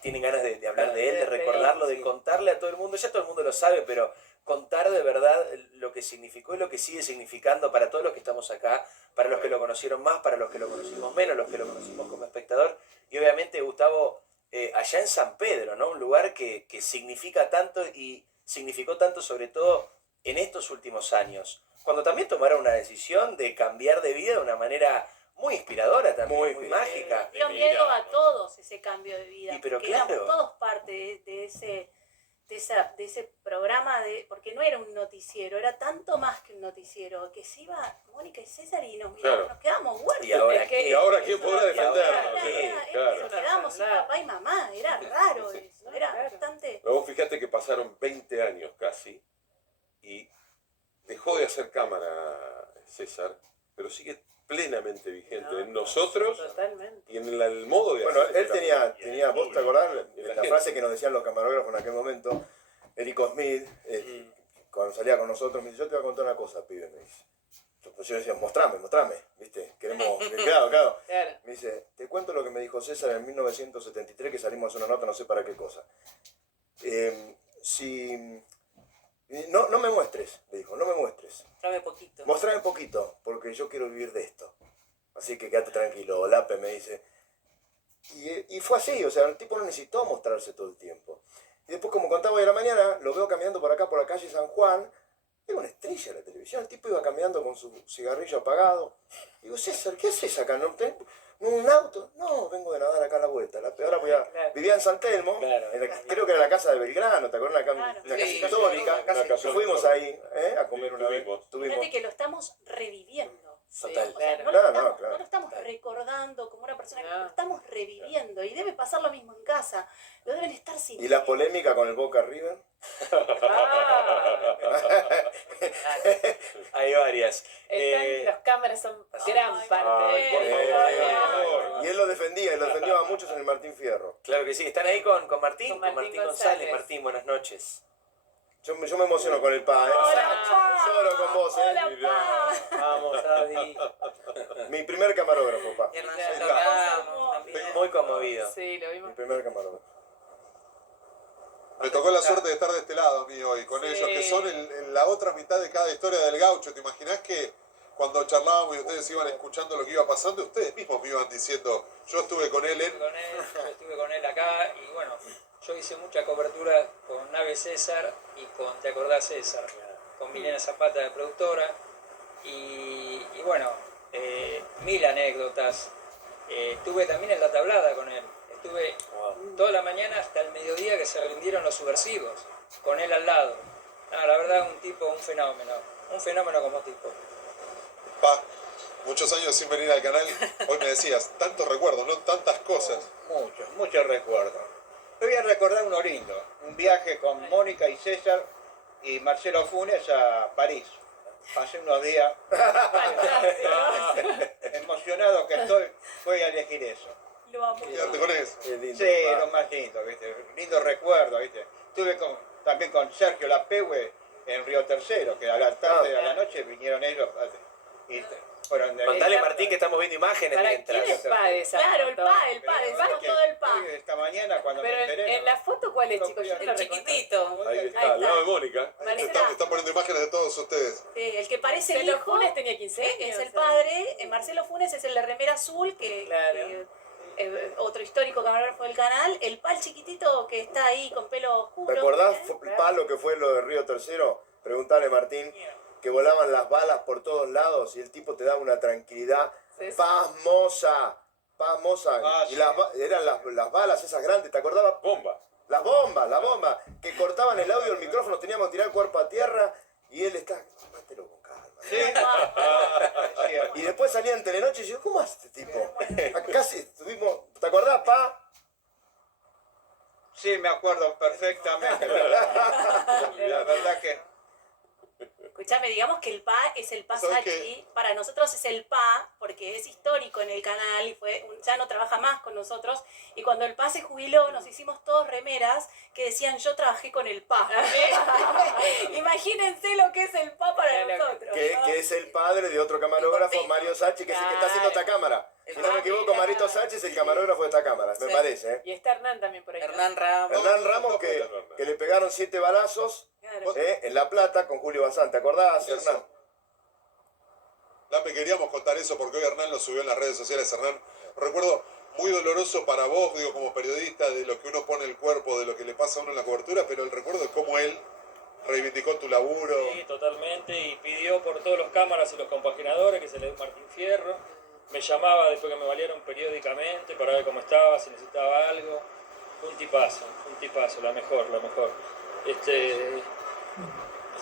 tienen ganas de hablar de él, de recordarlo, de contarle a todo el mundo. Ya todo el mundo lo sabe, pero contar de verdad lo que significó y lo que sigue significando para todos los que estamos acá, para los que lo conocieron más, para los que lo conocimos menos, los que lo conocimos como espectador. Y obviamente, Gustavo, allá en San Pedro, ¿no? Un lugar que significa tanto y significó tanto sobre todo en estos últimos años, cuando también tomaron una decisión de cambiar de vida de una manera muy inspiradora también, muy mágica. Dio miedo a todos ese cambio de vida, Y pero porque claro. éramos todos parte de ese programa, porque no era un noticiero, era tanto más que un noticiero, que se iba Mónica y César y nos miramos, nos quedamos huérfanos. ¿Y ahora quién podrá defendernos? Nos quedábamos sin papá y mamá, era raro eso, era bastante... Pero vos fijate que pasaron 20 años casi y dejó de hacer cámara César, pero sigue plenamente vigente en nosotros y en el modo de Bueno, hacer. él tenía, vos te acordás, la gente. frase que nos decían los camarógrafos en aquel momento, Erico Smith, cuando salía con nosotros, me dice, yo te voy a contar una cosa, pibe, me dice. Entonces yo decía, mostrame, ¿viste? Queremos, claro. Me dice, te cuento lo que me dijo César en 1973, que salimos a hacer una nota, no sé para qué cosa. No me muestres, me dijo, no me muestres. Mostrame poquito. Mostrame poquito, porque yo quiero vivir de esto. Así que quédate tranquilo, Lape me dice. Y fue así, o sea, el tipo no necesitó mostrarse todo el tiempo. Y después, como contaba hoy a la mañana, lo veo caminando por acá, por la calle San Juan. Era una estrella de la televisión, el tipo iba caminando con su cigarrillo apagado. Digo, César, ¿qué haces acá? ¿No tenés un auto? No, vengo de nadar acá a la vuelta. Ahora vivía en San Telmo, creo que era la casa de Belgrano, ¿te acuerdas? Una casa histórica. Fuimos ahí a comer una vez. Fíjate que lo estamos reviviendo. Total. O sea, no lo estamos recordando como una persona, lo estamos reviviendo. Y debe pasar lo mismo en casa. Lo deben estar sintiendo. ¿Y la polémica con el Boca River? Hay varias. Las cámaras son gran parte. Y él lo defendía a muchos en el Martín Fierro. Claro que sí, están ahí con Martín, Con Martín Martín González. González. Martín, buenas noches. Yo me emociono con el pa, Lloro con vos, Vamos, Adi. Mi primer camarógrafo, pa. Muy conmovido. Sí, lo vimos. Mi primer camarógrafo. Me tocó la suerte de estar de este lado a mí hoy, con ellos, que son en la otra mitad de cada historia del gaucho. ¿Te imaginás que cuando charlábamos y ustedes iban escuchando lo que iba pasando, ustedes mismos me iban diciendo, yo estuve con él Yo estuve con él acá y bueno, yo hice mucha cobertura con Nave César y con Te acordás César, con Milena Zapata de productora y bueno, mil anécdotas. Estuve también en la tablada con él. Estuve toda la mañana hasta el mediodía que se rindieron los subversivos, con él al lado. No, la verdad, un fenómeno como tipo. muchos años sin venir al canal. Hoy me decías, tantos recuerdos, ¿no? Tantas cosas. Muchos recuerdos. Te voy a recordar uno lindo, un viaje con Mónica y César y Marcelo Funes a París. Hace unos días, emocionado que estoy, voy a elegir eso. Lo amo. Quédate con eso. Sí, lo más lindo, ¿viste? Lindo recuerdo, ¿viste? Estuve también con Sergio Lapegue en Río Tercero, que a la tarde, a la noche vinieron ellos y fueron de... Contale, Martín, que estamos viendo imágenes mientras. ¿Quién es PA de esa Claro, el foto? PA, decimos todo el PA. Esta mañana cuando Pero me enteré... en la foto, ¿cuál es, chicos? Yo te lo chiquitito. Ahí está, al lado de Mónica. Están poniendo imágenes de todos ustedes. Sí, el que parece el Marcelo hijo Funes tenía 15 años. es el padre, Marcelo Funes es el de remera azul, otro histórico camarógrafo del canal, el pal chiquitito que está ahí con pelo oscuro. ¿Te acordás, Palo, que fue lo de Río Tercero? Preguntale, Martín, que volaban las balas por todos lados y el tipo te daba una tranquilidad pasmosa. Y eran las balas esas grandes, ¿te acordabas? Bomba. Las bombas, que cortaban el audio del micrófono, teníamos que tirar el cuerpo a tierra y él está, mátelo con calma. Y después salía en Telenoche y yo, ¿cómo hace este tipo? Casi estuvimos, ¿te acordás, Pa? Sí, me acuerdo perfectamente. La verdad que... Escuchame, digamos que el PA es el PA ¿Sabes Sachi, qué? para nosotros es el PA porque es histórico en el canal y ya no trabaja más con nosotros. Y cuando el PA se jubiló, nos hicimos todos remeras que decían yo trabajé con el PA. Imagínense lo que es el PA para nosotros. Que es el padre de otro camarógrafo, Mario Sachi, que es el que está haciendo esta cámara. Si no me equivoco, Marito Sachi es el camarógrafo de esta cámara, me parece. ¿Eh? Y está Hernán también por ahí. Hernán Ramos. Hernán Ramos, que le pegaron 7 balazos en La Plata con Julio Bazán. ¿Te acordás, Hernán? Lape, queríamos contar eso porque hoy Hernán lo subió en las redes sociales. Hernán, un recuerdo muy doloroso para vos, digo, como periodista, de lo que uno pone el cuerpo, de lo que le pasa a uno en la cobertura, pero el recuerdo de cómo él reivindicó tu laburo. Sí, totalmente, y pidió por todos los cámaras y los compaginadores que se le dé Martín Fierro. Me llamaba después que me valieron periódicamente para ver cómo estaba, si necesitaba algo. Fue un tipazo, la mejor.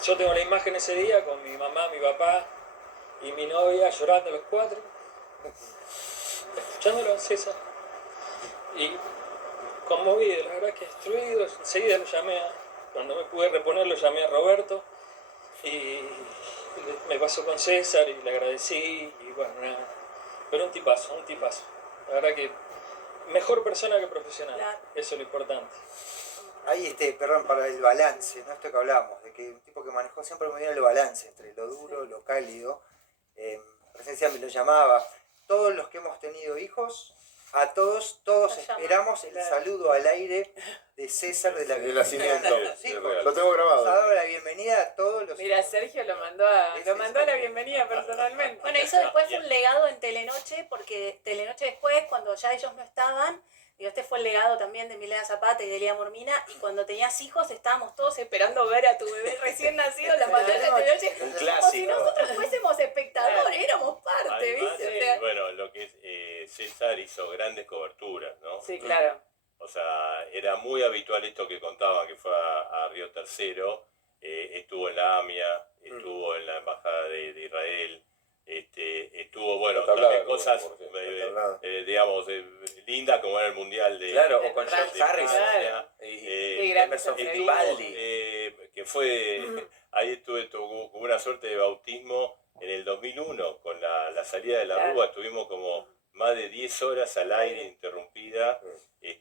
Yo tengo la imagen ese día con mi mamá, mi papá y mi novia llorando los 4, escuchándolo, César. Y conmovido, la verdad que destruido. Enseguida lo llamé, cuando me pude reponer, lo llamé a Roberto y me pasó con César y le agradecí y bueno, nada. Pero un tipazo. La verdad que mejor persona que profesional. Claro. Eso es lo importante. Ahí perdón, para el balance, ¿no? Esto que hablábamos, de que un tipo que manejó siempre muy bien el balance entre lo duro, lo cálido. Presencia me lo llamaba. Todos los que hemos tenido hijos, a todos esperamos el saludo al aire de César de la nacimiento. Sí, lo tengo grabado. Ha dado la bienvenida a todos los... Mira, Sergio lo mandó a la bienvenida personalmente. Bueno, eso después fue un legado en Telenoche, porque Telenoche después, cuando ya ellos no estaban, digo, este fue el legado también de Milena Zapata y de Elia Mormina, y cuando tenías hijos estábamos todos esperando ver a tu bebé recién nacido en la pantalla de Telenoche, Un como clásico. si nosotros fuésemos espectadores, éramos parte, Además, ¿viste? O sea, bueno, lo que es César hizo grandes coberturas, ¿no? Sí, claro. O sea, era muy habitual esto que contaba, que fue a Río Tercero, estuvo en la AMIA, estuvo en la Embajada de Israel, estuvo, bueno, también cosas, digamos, lindas como era el Mundial de... Claro, o con George Harris y Emerson Fittipaldi. Que fue, ahí tuvo una suerte de bautismo en el 2001, con la salida de la Rúa, estuvimos como más de 10 horas al aire interrumpida,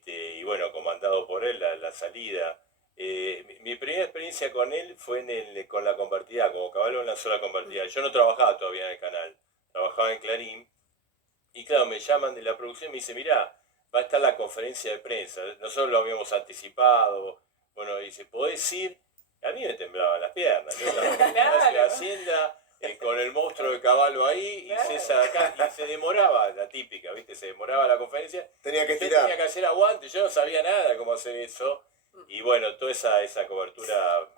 y bueno, comandado por él la salida. Mi primera experiencia con él fue con la compartida, como caballo en la sola compartida. Yo no trabajaba todavía en el canal, trabajaba en Clarín, y claro, me llaman de la producción y me dicen, mirá, va a estar la conferencia de prensa, nosotros lo habíamos anticipado, bueno, dice, ¿podés ir? A mí me temblaban las piernas, yo estaba en la Hacienda, con el monstruo de caballo ahí, y César acá, y se demoraba, la típica, ¿viste? Se demoraba la conferencia. Tenía que yo estirar. tenía que hacer aguante, yo no sabía nada de cómo hacer eso. Y bueno, toda esa cobertura,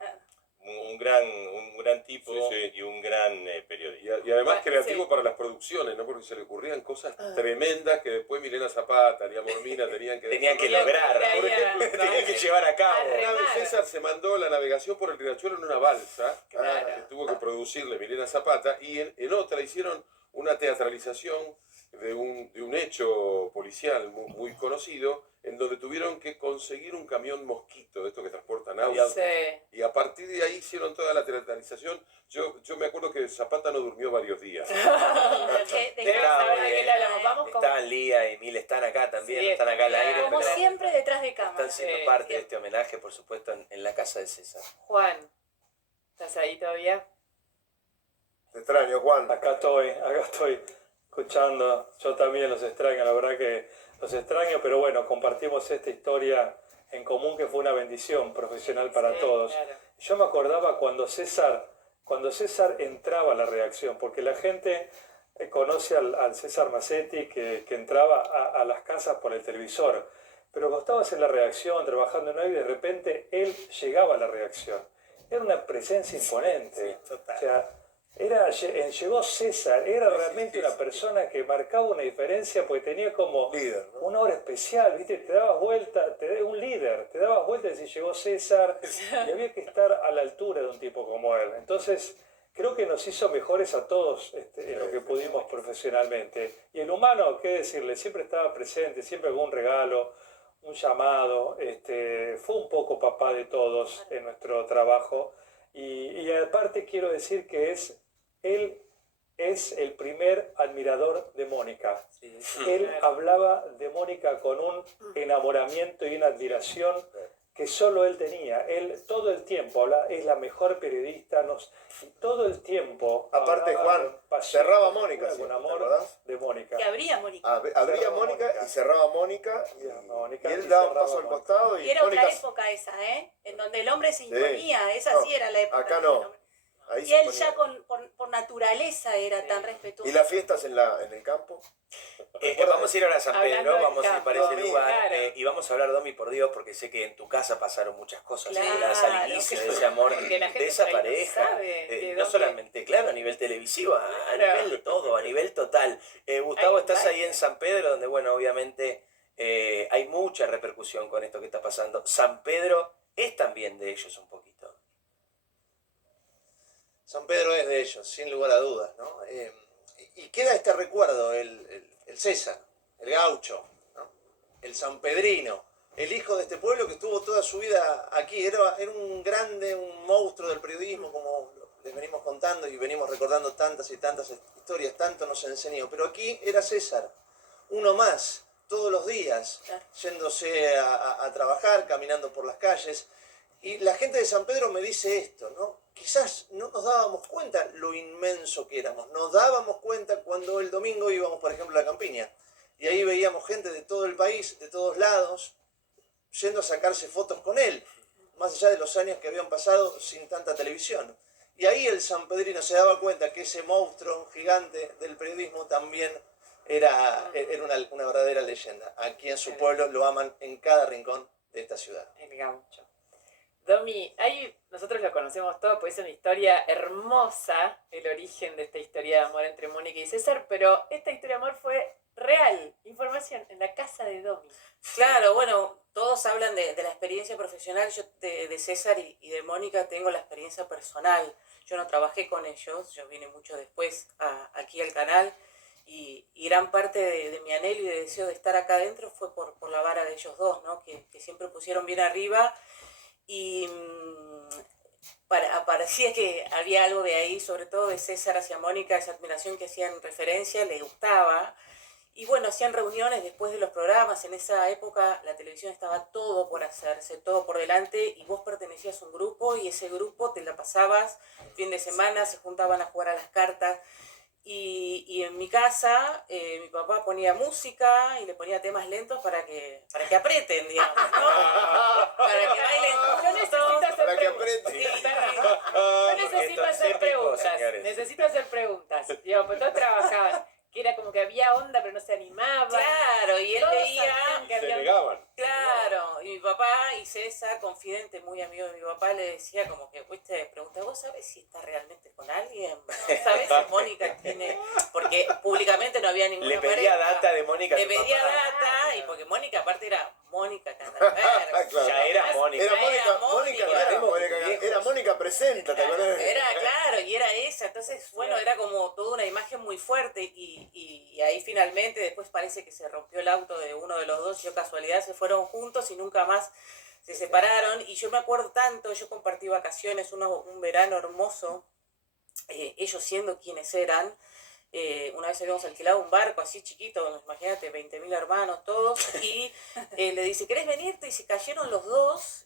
un gran tipo y un gran periodista. Y además creativo para las producciones, ¿no? Porque se le ocurrían cosas tremendas que después Milena Zapata, Elia Mormina tenían que lograr. Por ejemplo, tenían que llevar a cabo. Una vez César se mandó la navegación por el riachuelo en una balsa, que tuvo que producirle Milena Zapata, y en otra hicieron una teatralización de un hecho policial muy conocido, en donde tuvieron que conseguir un camión mosquito, de estos que transportan autos. Sí. Y a partir de ahí hicieron toda la teatralización. Yo me acuerdo que Zapata no durmió varios días. Estaban Lía y Mil, están acá también, Sí, están acá al aire. Como pero siempre, detrás de cámara. están siendo parte de este homenaje, por supuesto, en la casa de César. Juan, ¿estás ahí todavía? Te extraño, Juan. Acá estoy escuchando. Yo también los extraño, la verdad que los extraño, pero bueno, compartimos esta historia en común que fue una bendición profesional para todos. Claro. Yo me acordaba cuando César entraba a la redacción, porque la gente conoce al César Massetti que entraba a las casas por el televisor, pero cuando estabas en la redacción trabajando en hoy, de repente él llegaba a la redacción. Era una presencia imponente. O sea, llegó César, era realmente una persona que marcaba una diferencia porque tenía como líder, ¿no? una hora especial, ¿viste? Te dabas vuelta, un líder, te dabas vuelta y decís, llegó César, y había que estar a la altura de un tipo como él. Entonces, creo que nos hizo mejores a todos en lo que pudimos profesionalmente. Y el humano, qué decirle, siempre estaba presente, siempre con un regalo, un llamado, fue un poco papá de todos en nuestro trabajo. Y aparte quiero decir que él es el primer admirador de Mónica. Él hablaba de Mónica con un enamoramiento y una admiración que solo él tenía. Él todo el tiempo hablaba, es la mejor periodista, y todo el tiempo... Aparte, Juan, cerraba Mónica, con amor de Mónica. Que abría Mónica. Abría Mónica y cerraba Mónica, y él daba un paso al costado. Y era Mónica... otra época esa, en donde el hombre se imponía, esa sí era la época. Acá no. Ahí y él ya por naturaleza era tan respetuoso. ¿Y las fiestas en el campo? Vamos a ir ahora a San Pedro, vamos a ir para ese Domi, lugar, claro. y vamos a hablar, Domi, por Dios, porque sé que en tu casa pasaron muchas cosas Claro, lindas al inicio de ese amor, que la gente de esa por ahí no pareja, sabe de no dónde- solamente, claro, a nivel televisivo, a Claro. nivel de todo, a nivel total. Gustavo, Ay, estás ay. ahí en San Pedro, donde, bueno, obviamente hay mucha repercusión con esto que está pasando. San Pedro es también de ellos un poquito. San Pedro es de ellos, sin lugar a dudas, ¿no? Y queda este recuerdo, el César, el gaucho, ¿no? El sanpedrino, el hijo de este pueblo que estuvo toda su vida aquí. Era un grande, un monstruo del periodismo, como les venimos contando y venimos recordando tantas y tantas historias, tanto nos enseñó. Pero aquí era César, uno más, todos los días, yéndose a trabajar, caminando por las calles. Y la gente de San Pedro me dice esto, ¿no? Quizás no nos dábamos cuenta lo inmenso que éramos. Nos dábamos cuenta cuando el domingo íbamos, por ejemplo, a la campiña. Y ahí veíamos gente de todo el país, de todos lados, yendo a sacarse fotos con él, más allá de los años que habían pasado sin tanta televisión. Y ahí el sanpedrino se daba cuenta que ese monstruo gigante del periodismo también era una verdadera leyenda. Aquí en su pueblo lo aman en cada rincón de esta ciudad. El gaucho. Domi, nosotros lo conocemos todo, pues es una historia hermosa, el origen de esta historia de amor entre Mónica y César, pero esta historia de amor fue real, información, en la casa de Domi. Claro, bueno, todos hablan de la experiencia profesional. Yo de César y de Mónica tengo la experiencia personal. Yo no trabajé con ellos, yo vine mucho después aquí al canal, y gran parte de mi anhelo y de deseo de estar acá adentro fue por la vara de ellos dos, ¿no? Que siempre pusieron bien arriba. Y parecía que había algo de ahí, sobre todo de César hacia Mónica, esa admiración que hacían referencia, le gustaba. Y bueno, hacían reuniones después de los programas. En esa época la televisión estaba todo por hacerse, todo por delante, y vos pertenecías a un grupo y ese grupo te la pasabas fin de semana, se juntaban a jugar a las cartas. Y en mi casa mi papá ponía música y le ponía temas lentos para que aprieten, digamos, ¿no? Para que bailen Yo necesito hacer Para que preguntas. aprieten. Yo necesito Esto es hacer épico, preguntas. señores. Necesito hacer preguntas. Digo, pues todos trabajaban. Que era como que había onda, pero no se animaba. Claro, y él Todos veía... sabían que Se había- negaban. Claro, y mi papá y César, confidente, muy amigo de mi papá, le decía como que, ¿viste? Pregunta, ¿vos sabés si está realmente con alguien? ¿Sabés si Mónica tiene...? Porque públicamente no había ninguna Le pedía pareja. data de Mónica a Le su pedía papá. data, y porque Mónica aparte era Mónica Candelabert. Ya era Mónica. Era Mónica, Era Mónica, Mónica. era Mónica presenta, ¿te acordás? Era, claro, y era esa. Entonces, bueno, era como toda una imagen muy fuerte y ahí finalmente después parece que se rompió el auto de uno de los dos y yo casualidad se fueron juntos y nunca más se separaron. Y yo me acuerdo tanto, yo compartí vacaciones, un verano hermoso, ellos siendo quienes eran. Una vez habíamos alquilado un barco así chiquito, imagínate, 20.000 hermanos todos, y le dice, ¿querés venirte? Y se cayeron los dos,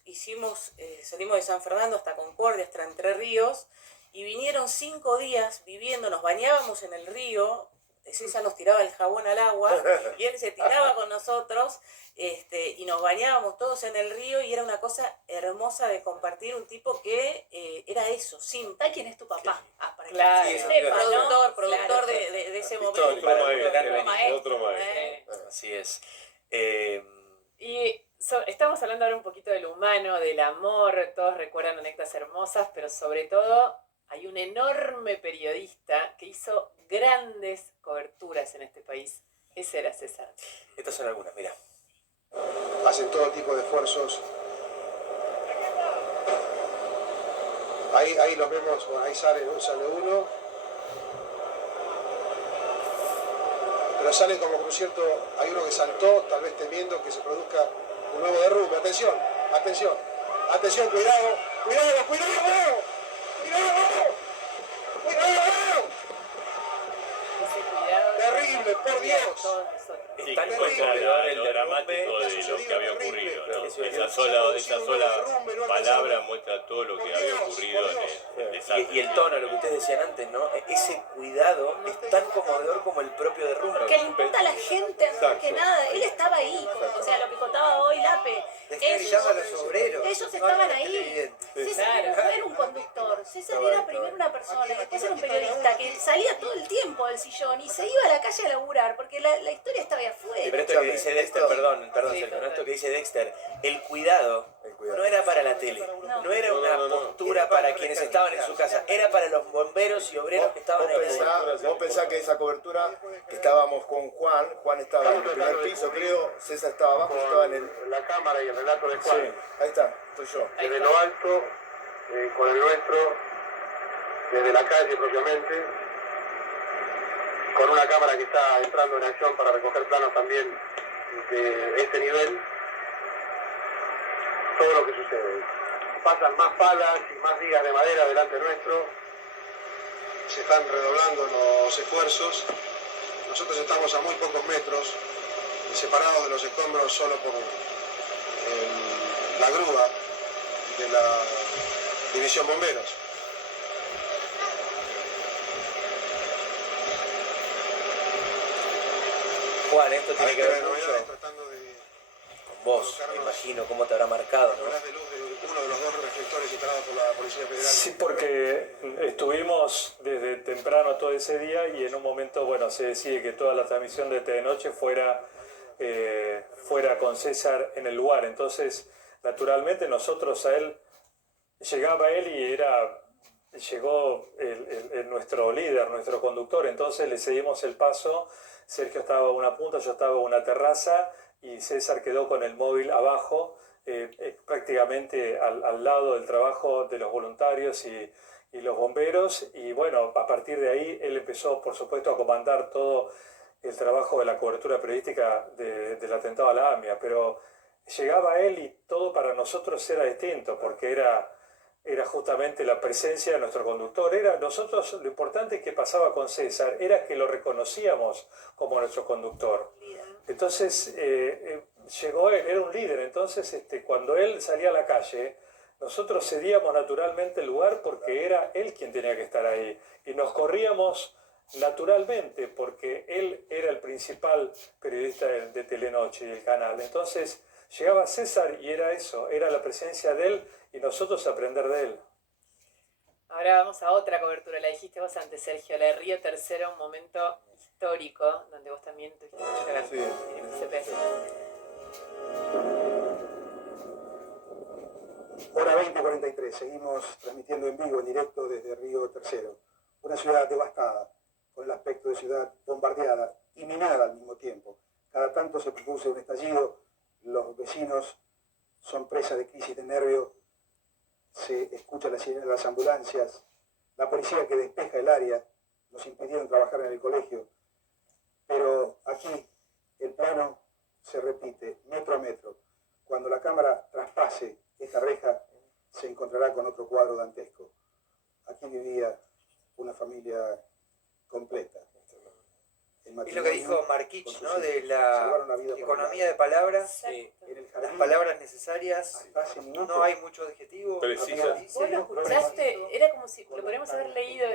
salimos de San Fernando hasta Concordia, hasta Entre Ríos, y vinieron 5 días viviendo, nos bañábamos en el río, César nos tiraba el jabón al agua, y él se tiraba con nosotros, y nos bañábamos todos en el río, y era una cosa hermosa de compartir, un tipo que era eso, simple. ¿Quién es tu papá? Para Claro. Productor de ese momento. Otro maestro. Así es. Y estamos hablando ahora un poquito de lo humano, del amor, todos recuerdan anécdotas hermosas, pero sobre todo hay un enorme periodista que hizo grandes coberturas en este país. Ese era César. Estas son algunas, mira. Hacen todo tipo de esfuerzos. Ahí los vemos, bueno, ahí sale uno. Pero sale como por cierto, hay uno que saltó, tal vez temiendo que se produzca un nuevo derrumbe. Atención, atención, atención, cuidado, cuidado, cuidado, cuidado, cuidado. Terrible, por Dios. Es tan conmovedor el dramático de lo que había ocurrido, ¿no? Esa sola palabra muestra todo lo que había ocurrido en el desastre. Y el tono, lo que ustedes decían antes, ¿no? Ese cuidado es tan conmovedor como el propio derrumbe. Porque le importa a la gente antes que nada. Él estaba ahí, o sea, lo que contaba hoy Lape. Ellos estaban ahí. César no era un conductor. César era primero una persona, después era un periodista que salía todo el tiempo del sillón y se iba a la calle a laburar porque la historia estaba ahí afuera. Sí, pero esto que dice Dexter, perdón, Sergio, ¿no? Esto que dice Dexter, el cuidado no era para la tele, no era una postura para quienes estaban en su casa, era para los bomberos y obreros que estaban ahí. Vos pensás que esa cobertura, que estábamos con Juan estaba en el primer piso, creo, César estaba abajo, estaba en la cámara y el relato de Juan. Sí, ahí está, estoy yo. Desde lo alto, con el nuestro, desde la calle propiamente, con una cámara que está entrando en acción para recoger planos también de este nivel, todo lo que sucede. Pasan más palas y más vigas de madera delante nuestro. Se están redoblando los esfuerzos. Nosotros estamos a muy pocos metros, separados de los escombros solo por la grúa de la División Bomberos. Juan, esto tiene que ver mucho con vos, me imagino, cómo te habrá marcado, ¿no? Uno de los dos reflectores instalados por la Policía Federal. Sí, porque estuvimos desde temprano todo ese día y en un momento, bueno, se decide que toda la transmisión de Telenoche fuera con César en el lugar. Entonces, naturalmente, nosotros llegaba él y llegó nuestro líder, nuestro conductor. Entonces le cedimos el paso. Sergio estaba a una punta, yo estaba a una terraza y César quedó con el móvil abajo, prácticamente al lado del trabajo de los voluntarios y los bomberos. Y bueno, a partir de ahí él empezó, por supuesto, a comandar todo el trabajo de la cobertura periodística del atentado a la AMIA. Pero llegaba él y todo para nosotros era distinto, porque era justamente la presencia de nuestro conductor. Nosotros, lo importante que pasaba con César era que lo reconocíamos como nuestro conductor. Entonces llegó él, era un líder. Entonces cuando él salía a la calle, nosotros cedíamos naturalmente el lugar porque era él quien tenía que estar ahí. Y nos corríamos naturalmente porque él era el principal periodista de Telenoche y el canal. Entonces llegaba César y era eso, era la presencia de él y nosotros aprender de él. Ahora vamos a otra cobertura, la dijiste vos antes, Sergio, la de Río Tercero, un momento histórico, donde vos también tuviste mucho que ver. Sí. Hora 20:43, seguimos transmitiendo en vivo, en directo desde Río Tercero. Una ciudad devastada, con el aspecto de ciudad bombardeada y minada al mismo tiempo. Cada tanto se produce un estallido, los vecinos son presa de crisis de nervio se escucha la sirena de las ambulancias, la policía que despeja el área, nos impidieron trabajar en el colegio. Pero aquí el plano se repite metro a metro. Cuando la cámara traspase esta reja, se encontrará con otro cuadro dantesco. Aquí vivía una familia completa. Es lo que dijo Marquich, ¿no? De la economía de palabras, las palabras necesarias, no hay mucho adjetivo. Vos lo escuchaste, era como si lo podríamos haber leído,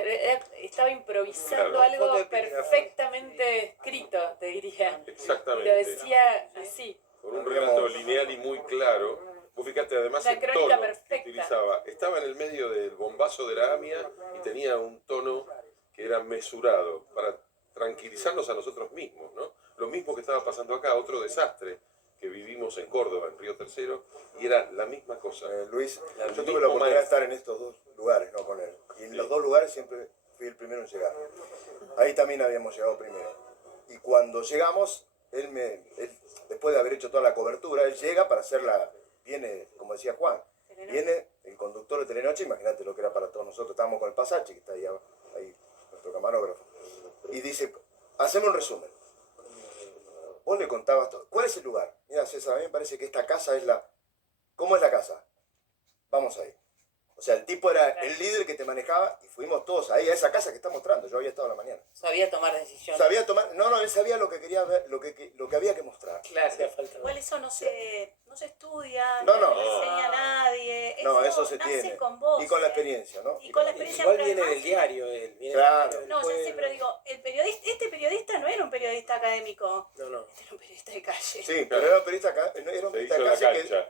estaba improvisando algo perfectamente escrito, te diría. Exactamente. Y lo decía así. Con un relato lineal y muy claro. Vos fíjate, además Una el crónica tono perfecta. que utilizaba. Estaba en el medio del bombazo de la AMIA y tenía un tono que era mesurado para tranquilizarnos a nosotros mismos, ¿no? Lo mismo que estaba pasando acá, otro desastre que vivimos en Córdoba, en Río Tercero, y era la misma cosa. Luis, yo tuve la oportunidad de estar en estos dos lugares, ¿no? Con él. Y en los dos lugares siempre fui el primero en llegar. Ahí también habíamos llegado primero. Y cuando llegamos, él después de haber hecho toda la cobertura, él llega para hacerla, viene, como decía Juan, viene el conductor de Telenoche, imagínate lo que era para todos nosotros, estábamos con el Pasache, que está ahí nuestro camarógrafo, y dice, hacemos un resumen. Vos le contabas todo. ¿Cuál es el lugar? Mira, César, a mí me parece que esta casa es la... ¿Cómo es la casa? Vamos ahí. O sea, el tipo era el líder que te manejaba y fuimos todos ahí a esa casa que está mostrando. Yo había estado a la mañana. Sabía tomar decisiones. Sabía tomar... No, él sabía lo que quería ver, lo que había que mostrar. Claro. Igual eso no se estudia, No. no le enseña a nadie. No, eso se nace tiene. con vos. Y con la experiencia, ¿no? Y con la experiencia. Igual pero viene además- del diario él. Viene Claro. del No, ya pueblo. sé, pero digo, este periodista no era un periodista académico. No. Este era un periodista de calle. Sí, pero era un periodista acá, era un Se hizo periodista en la acá, cancha.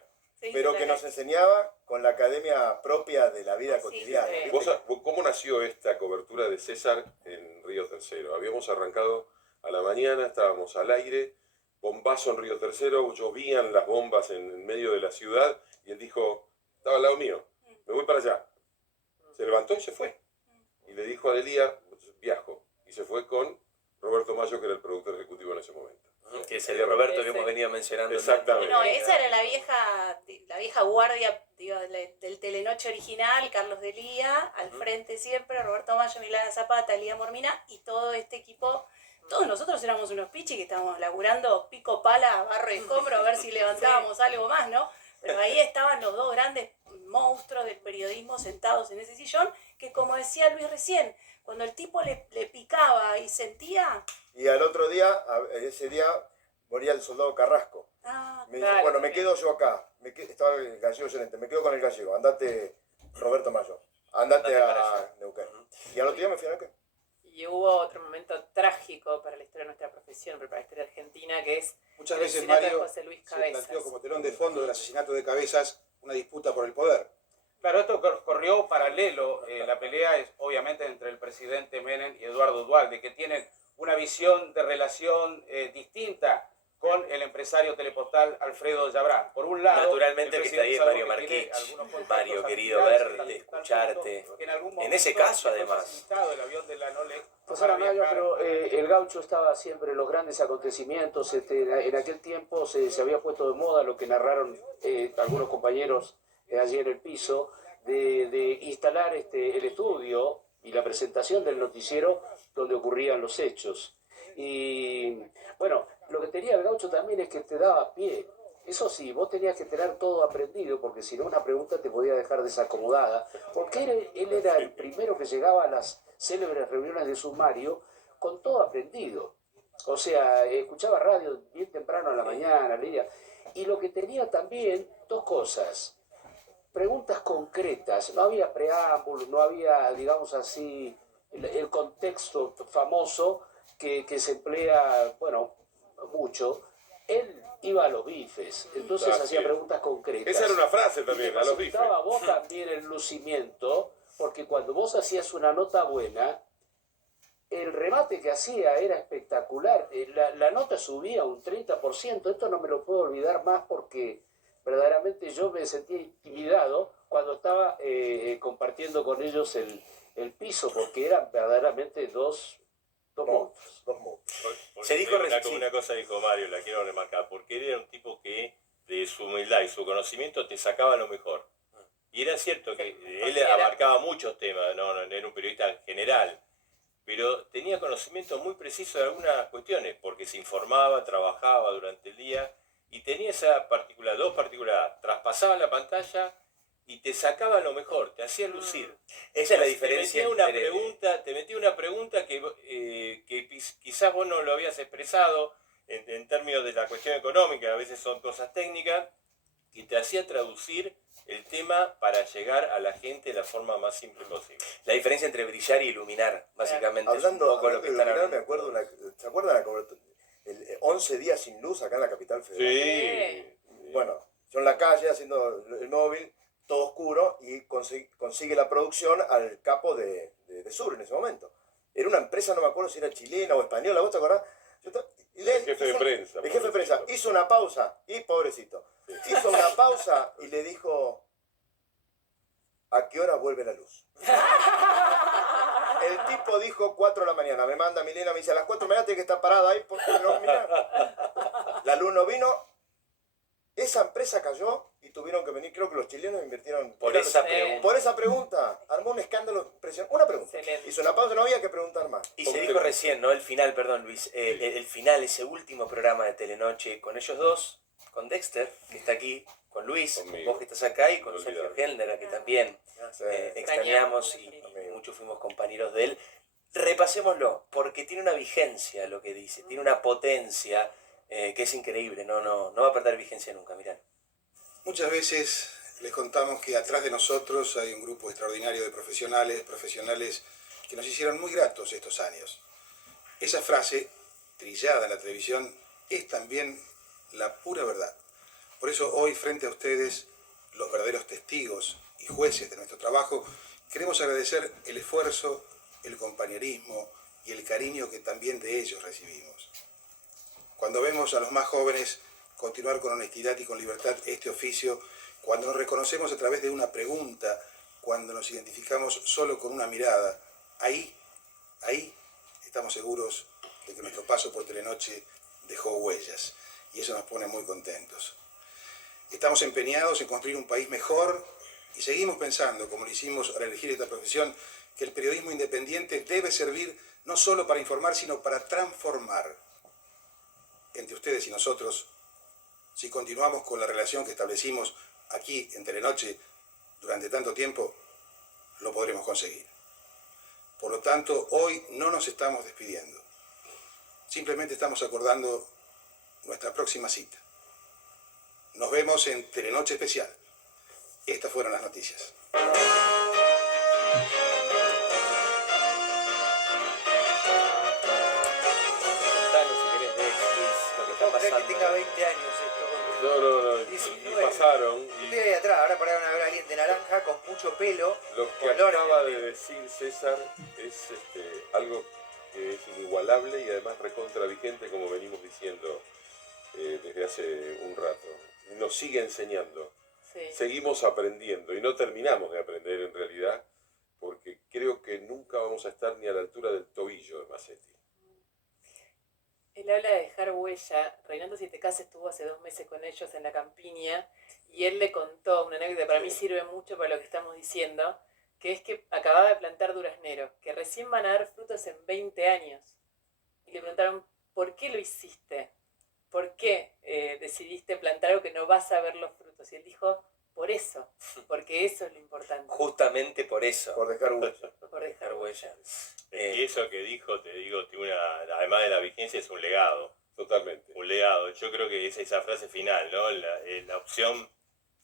pero que nos enseñaba con la academia propia de la vida cotidiana. sí. ¿viste? ¿Cómo nació esta cobertura de César en Río Tercero? Habíamos arrancado a la mañana, estábamos al aire, bombazo en Río Tercero, llovían las bombas en medio de la ciudad y él dijo, estaba al lado mío, me voy para allá. Se levantó y se fue. Y le dijo a Delía, viajo. Y se fue con Roberto Mayo, que era el productor ejecutivo en ese momento. Que es el de Roberto que hemos venido mencionando. Exactamente. No, esa era la vieja guardia, digo, del Telenoche original, Carlos Delía, al frente siempre, Roberto Mayo, Milana Zapata, Elía Mormina, y todo este equipo. Todos nosotros éramos unos pichis que estábamos laburando pico pala, barro y escombro a ver si levantábamos algo más, ¿no? Pero ahí estaban los dos grandes monstruos del periodismo sentados en ese sillón, que como decía Luis recién, cuando el tipo le picaba y sentía... Y al otro día, ese día, moría el soldado Carrasco. Me dijo, bueno, me quedo yo acá. Estaba el gallego excelente, me quedo con el gallego. Andate, Roberto Mayo. Andate a Neuquén. Y al otro día me fui a Neuquén. Y hubo otro momento trágico para la historia de nuestra profesión, pero para la historia argentina, que es Muchas el veces, asesinato Mario, de José Luis se Cabezas. planteó como telón de fondo del asesinato de Cabezas una disputa por el poder. Claro, esto corrió paralelo. La pelea es obviamente entre el presidente Menem y Eduardo Duhalde, que tienen una visión de relación distinta con el empresario telepostal Alfredo Yabrán. Por un lado, naturalmente el que está ahí presidente Mario sabe que tiene Marquich. algunos contactos Mario, querido familiares, verte, tal escucharte. punto que en algún En momento ese caso, fue además. facilitado el avión de la Nole Pues para ahora, Mayo, viajar. pero el gaucho estaba siempre en los grandes acontecimientos. En aquel tiempo se había puesto de moda lo que narraron algunos compañeros allí en el piso, de instalar el estudio y la presentación del noticiero donde ocurrían los hechos. Y bueno, lo que tenía el gaucho también es que te daba pie. Eso sí, vos tenías que tener todo aprendido, porque si no una pregunta te podía dejar desacomodada. Porque él era el primero que llegaba a las célebres reuniones de sumario con todo aprendido. O sea, escuchaba radio bien temprano a la mañana, leía. Y lo que tenía también, dos cosas. Preguntas concretas. No había preámbulos, no había, digamos así, el contexto famoso que se emplea, bueno, mucho. Él iba a los bifes, entonces hacía preguntas concretas. Esa era una frase Y también, te a los bifes. facilitaba a vos también el lucimiento, porque cuando vos hacías una nota buena, el remate que hacía era espectacular. La nota subía un 30%. Esto no me lo puedo olvidar más porque verdaderamente yo me sentía intimidado cuando estaba compartiendo con ellos el piso, porque eran verdaderamente dos monstruos. Se dijo una cosa dijo Mario, la quiero remarcar, porque él era un tipo que de su humildad y su conocimiento te sacaba lo mejor. Y era cierto que él abarcaba muchos temas, no era un periodista general, pero tenía conocimiento muy preciso de algunas cuestiones, porque se informaba, trabajaba durante el día y tenía esa particular, dos particularidades, traspasaba la pantalla y te sacaba lo mejor, te hacía lucir. Esa es la diferencia. Te metía una pregunta que quizás vos no lo habías expresado en términos de la cuestión económica, a veces son cosas técnicas, y te hacía traducir el tema para llegar a la gente de la forma más simple posible. La diferencia entre brillar y iluminar, básicamente. Hablando, es un poco lo que están iluminar, hablando. me acuerdo, ¿se acuerdan la cobertura? 11 días sin luz acá en la capital federal. Sí. Bueno, yo en la calle haciendo el móvil, todo oscuro, y consigue la producción al capo de Sur en ese momento. Era una empresa, no me acuerdo si era chilena o española, ¿vos te acordás? El jefe de prensa. El jefe de prensa hizo una pausa, y pobrecito, hizo una pausa y le dijo, ¿a qué hora vuelve la luz? El tipo dijo 4 de la mañana, me manda Milena, me dice, a las 4 de la mañana tiene que estar parada ahí, porque no, mirá. La luz no vino, esa empresa cayó y tuvieron que venir, creo que los chilenos invirtieron... Por esa pregunta. Por esa pregunta, armó un escándalo impresionante. Una pregunta. Excelente. Hizo una pausa, no había que preguntar más. Y se dijo recién, ¿no? El final, perdón Luis, el final, ese último programa de Telenoche con ellos dos, con Dexter, que está aquí, con Luis, Conmigo. vos que estás acá, y con No Sergio olvidar. Helner, a que también extrañamos y muchos fuimos compañeros de él. Repasémoslo, porque tiene una vigencia lo que dice, tiene una potencia que es increíble, no va a perder vigencia nunca, mirá. Muchas veces les contamos que atrás de nosotros hay un grupo extraordinario de profesionales que nos hicieron muy gratos estos años. Esa frase, trillada en la televisión, es también la pura verdad. Por eso hoy, frente a ustedes, los verdaderos testigos y jueces de nuestro trabajo, queremos agradecer el esfuerzo, el compañerismo y el cariño que también de ellos recibimos. Cuando vemos a los más jóvenes continuar con honestidad y con libertad este oficio, cuando nos reconocemos a través de una pregunta, cuando nos identificamos solo con una mirada, ahí estamos seguros de que nuestro paso por Telenoche dejó huellas, y eso nos pone muy contentos. Estamos empeñados en construir un país mejor y seguimos pensando, como lo hicimos al elegir esta profesión, que el periodismo independiente debe servir no solo para informar, sino para transformar. Entre ustedes y nosotros, si continuamos con la relación que establecimos aquí en Telenoche durante tanto tiempo, lo podremos conseguir. Por lo tanto, hoy no nos estamos despidiendo. Simplemente estamos acordando nuestra próxima cita. Nos vemos en Telenoche Especial. Estas fueron las noticias. Que tenga 20 años esto. No. 19. Y pasaron. Estoy ahí atrás, ahora pararon a ver a alguien de naranja con mucho pelo. Lo que colores acaba en el de pelo. decir César es algo que es inigualable y además recontra vigente, como venimos diciendo desde hace un rato. Nos sigue enseñando. Sí. Seguimos aprendiendo y no terminamos de aprender en realidad, porque creo que nunca vamos a estar ni a la altura del tobillo de Masetti. Él habla de dejar huella. Reinaldo Sietecas estuvo hace 2 meses con ellos en la campiña y él le contó una anécdota que para mí sirve mucho para lo que estamos diciendo, que es que acababa de plantar durazneros, que recién van a dar frutos en 20 años. Y le preguntaron, ¿por qué lo hiciste? ¿Por qué decidiste plantar algo que no vas a ver los frutos? Y él dijo, por eso, porque eso es lo importante. Justamente por eso. Por dejar huella. Por dejar huella. Y eso que dijo, te digo, tiene además de la vigencia, es un legado. Totalmente. Un legado. Yo creo que es esa frase final, ¿no? La opción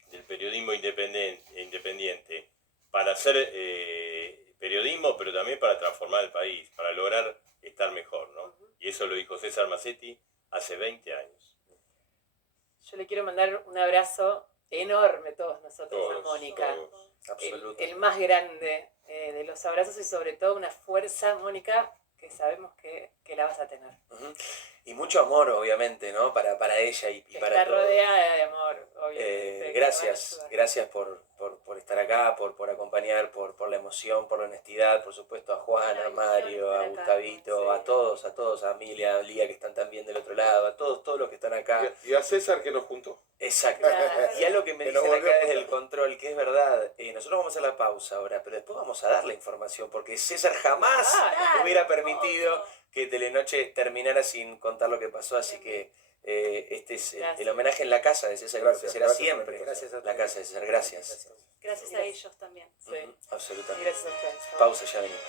del periodismo independiente para hacer periodismo, pero también para transformar el país, para lograr estar mejor, ¿no? Y eso lo dijo César Masetti hace 20 años. Yo le quiero mandar un abrazo enorme a todos nosotros, a Mónica. El más grande de los abrazos y sobre todo una fuerza, Mónica, que sabemos que la vas a tener. Y mucho amor, obviamente, ¿no? Para ella y para Está todos. rodeada de amor, obviamente. Gracias por estar acá, por acompañarnos. acompañar por la emoción, por la honestidad, por supuesto a Juan, a Mario, a Gustavito, a todos, a Emilia, a Lía que están también del otro lado, a todos los que están acá. Y a César que nos juntó. Exacto. Y algo que me Que nos dicen volvió acá a desde el juntar. control, que es verdad, nosotros vamos a hacer la pausa ahora, pero después vamos a dar la información, porque César jamás hubiera permitido que Telenoche terminara sin contar lo que pasó, así que este es el homenaje en la casa de César, que será siempre la casa de César. Gracias. Gracias a ellos también. Absolutamente. Gracias a ustedes. Pausa, ya venimos.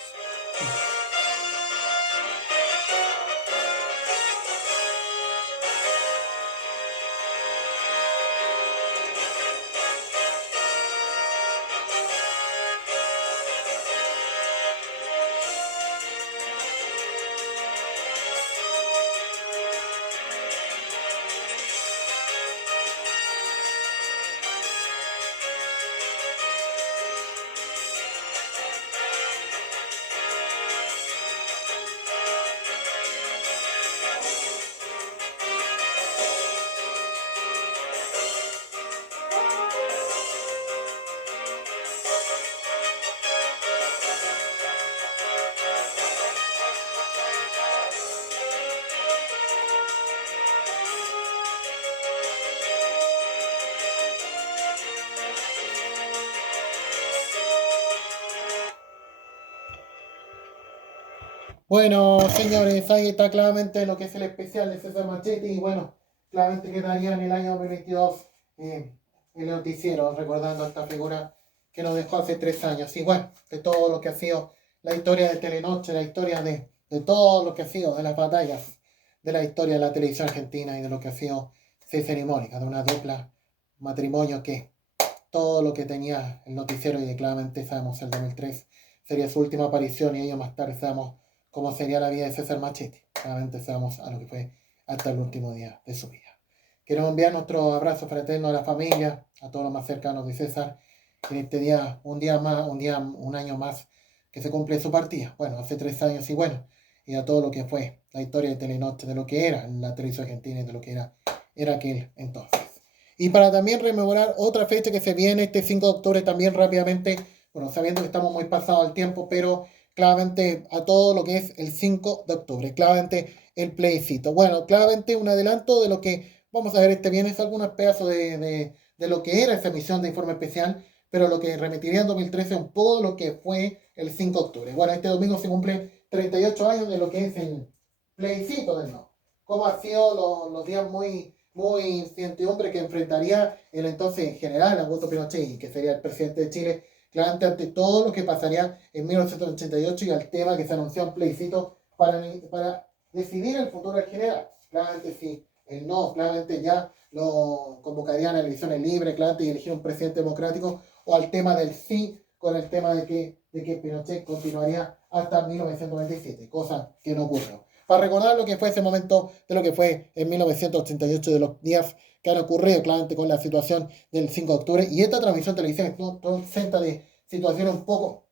Bueno, señores, ahí está claramente lo que es el especial de César Marchetti y bueno, claramente quedaría en el año 2022 el noticiero recordando a esta figura que nos dejó hace 3 años. Y bueno, de todo lo que ha sido la historia de Telenoche, la historia de todo lo que ha sido de las batallas de la historia de la televisión argentina y de lo que ha sido César y Mónica, de una dupla matrimonio que todo lo que tenía el noticiero y claramente sabemos el 2003 sería su última aparición y ello más tarde sabemos cómo sería la vida de César Marchetti. Claramente sabemos a lo que fue hasta el último día de su vida. Queremos enviar nuestro abrazo fraterno a la familia, a todos los más cercanos de César, en este día, un año más que se cumple su partida. Bueno, hace 3 años y bueno, y a todo lo que fue la historia de Telenoche, de lo que era la televisión argentina y de lo que era aquel entonces. Y para también rememorar otra fecha que se viene este 5 de octubre también rápidamente, bueno, sabiendo que estamos muy pasados al tiempo, pero claramente a todo lo que es el 5 de octubre, claramente el plebiscito. Bueno, claramente un adelanto de lo que vamos a ver este viernes, algunos pedazos de lo que era esa emisión de informe especial, pero lo que remitiría en 2013 un poco lo que fue el 5 de octubre. Bueno, este domingo se cumplen 38 años de lo que es el plebiscito del no. Cómo han sido los días muy incertidumbre que enfrentaría el entonces general Augusto Pinochet, que sería el presidente de Chile, claramente ante todo lo que pasaría en 1988 y al tema que se anunció un plebiscito para decidir el futuro del general. Claramente si el no, claramente ya lo convocarían a elecciones libres, claramente y elegir un presidente democrático, o al tema del sí, con el tema de que Pinochet continuaría hasta 1997, cosa que no ocurrió. Para recordar lo que fue ese momento de lo que fue en 1988, de los días que han ocurrido claramente con la situación del 5 de octubre, y esta transmisión televisiva presenta de situaciones un poco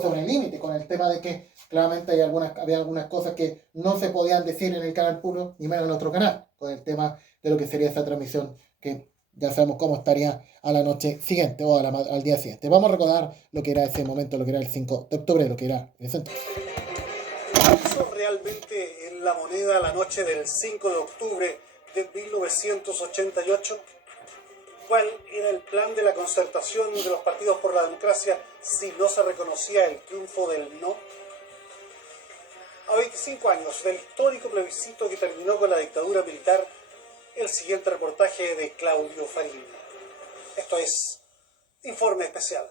sobre el límite, con el tema de que claramente había algunas cosas que no se podían decir en el canal puro, ni menos en otro canal, con el tema de lo que sería esa transmisión que ya sabemos cómo estaría a la noche siguiente o al día siguiente. Vamos a recordar lo que era ese momento, lo que era el 5 de octubre, lo que era ese entonces. Hizo realmente en la moneda la noche del 5 de octubre de 1988? ¿Cuál era el plan de la concertación de los partidos por la democracia si no se reconocía el triunfo del no? A 25 años del histórico plebiscito que terminó con la dictadura militar, el siguiente reportaje de Claudio Farín. Esto es Informe Especial.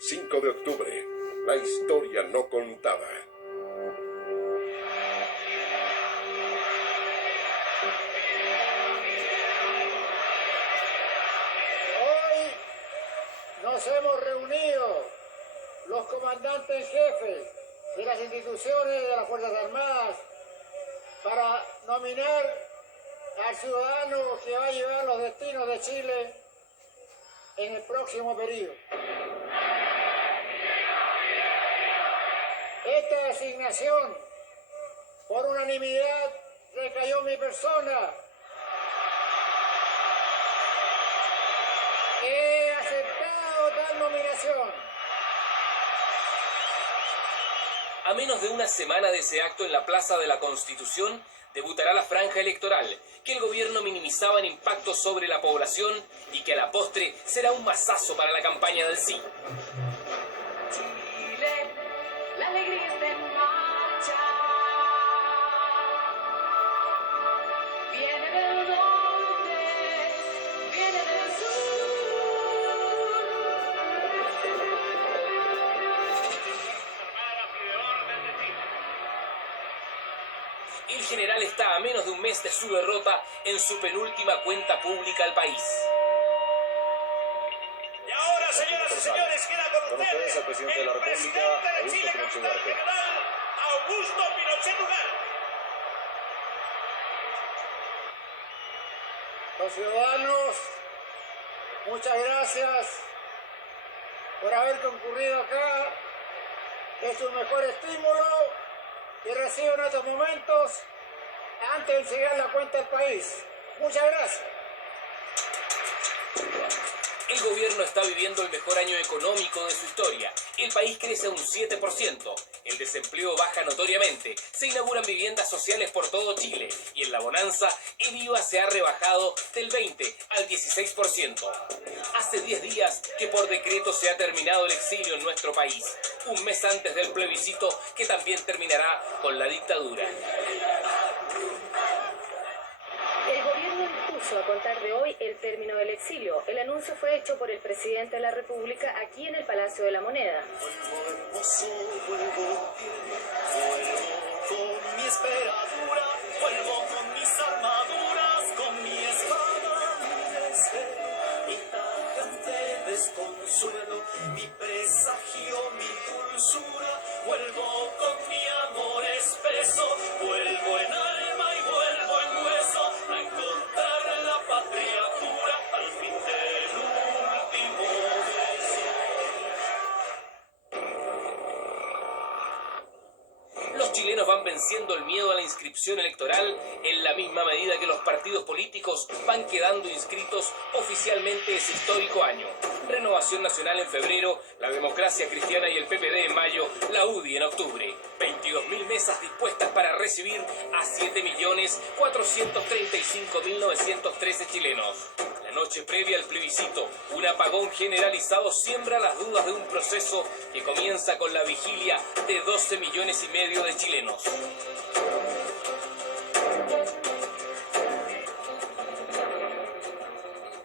5 de octubre, la historia no contada. Hoy nos hemos reunido los comandantes en jefe de las instituciones de las Fuerzas Armadas para nominar al ciudadano que va a llevar los destinos de Chile en el próximo periodo. Esta designación, por unanimidad, recayó en mi persona. tal nominación. A menos de una semana de ese acto en la Plaza de la Constitución, debutará la franja electoral, que el gobierno minimizaba en impacto sobre la población y que a la postre será un mazazo para la campaña del sí. Chile, la alegría está en marcha. Viene del norte, viene del El general está a menos de un mes de su derrota en su penúltima cuenta pública al país. Y ahora, señoras y señores, queda con ustedes al presidente de la República, presidente de Chile, capitán general Augusto Pinochet Ugarte. Los ciudadanos, muchas gracias por haber concurrido acá. Es un mejor estímulo que recibo en estos momentos antes de entregar la cuenta al país. Muchas gracias. El gobierno está viviendo el mejor año económico de su historia. El país crece un 7%. El desempleo baja notoriamente. Se inauguran viviendas sociales por todo Chile. Y en la bonanza, el IVA se ha rebajado del 20 al 16%. Hace 10 días que por decreto se ha terminado el exilio en nuestro país. Un mes antes del plebiscito que también terminará con la dictadura. El gobierno impuso a contar de hoy el término del exilio. El anuncio fue hecho por el presidente de la República aquí en el Palacio de la Moneda. Vuelvo con mi esperadura, vuelvo con mis armaduras, con mi espada, mi deseo, mi tajante desconsuelo, mi presagio, mi dulzura, vuelvo con mi amor espeso, vuelvo en alma y vuelvo en hueso, a encontrar la patria pura al fin del último deseo. Los chilenos van venciendo el miedo a la inscripción electoral en la misma medida que los partidos políticos van quedando inscritos oficialmente ese histórico año. Renovación Nacional en febrero, la Democracia Cristiana y el PPD en mayo, la UDI en octubre. 22.000 mesas dispuestas para recibir a 7.435.913 chilenos. La noche previa al plebiscito, un apagón generalizado siembra las dudas de un proceso que comienza con la vigilia de 12 millones y medio de chilenos.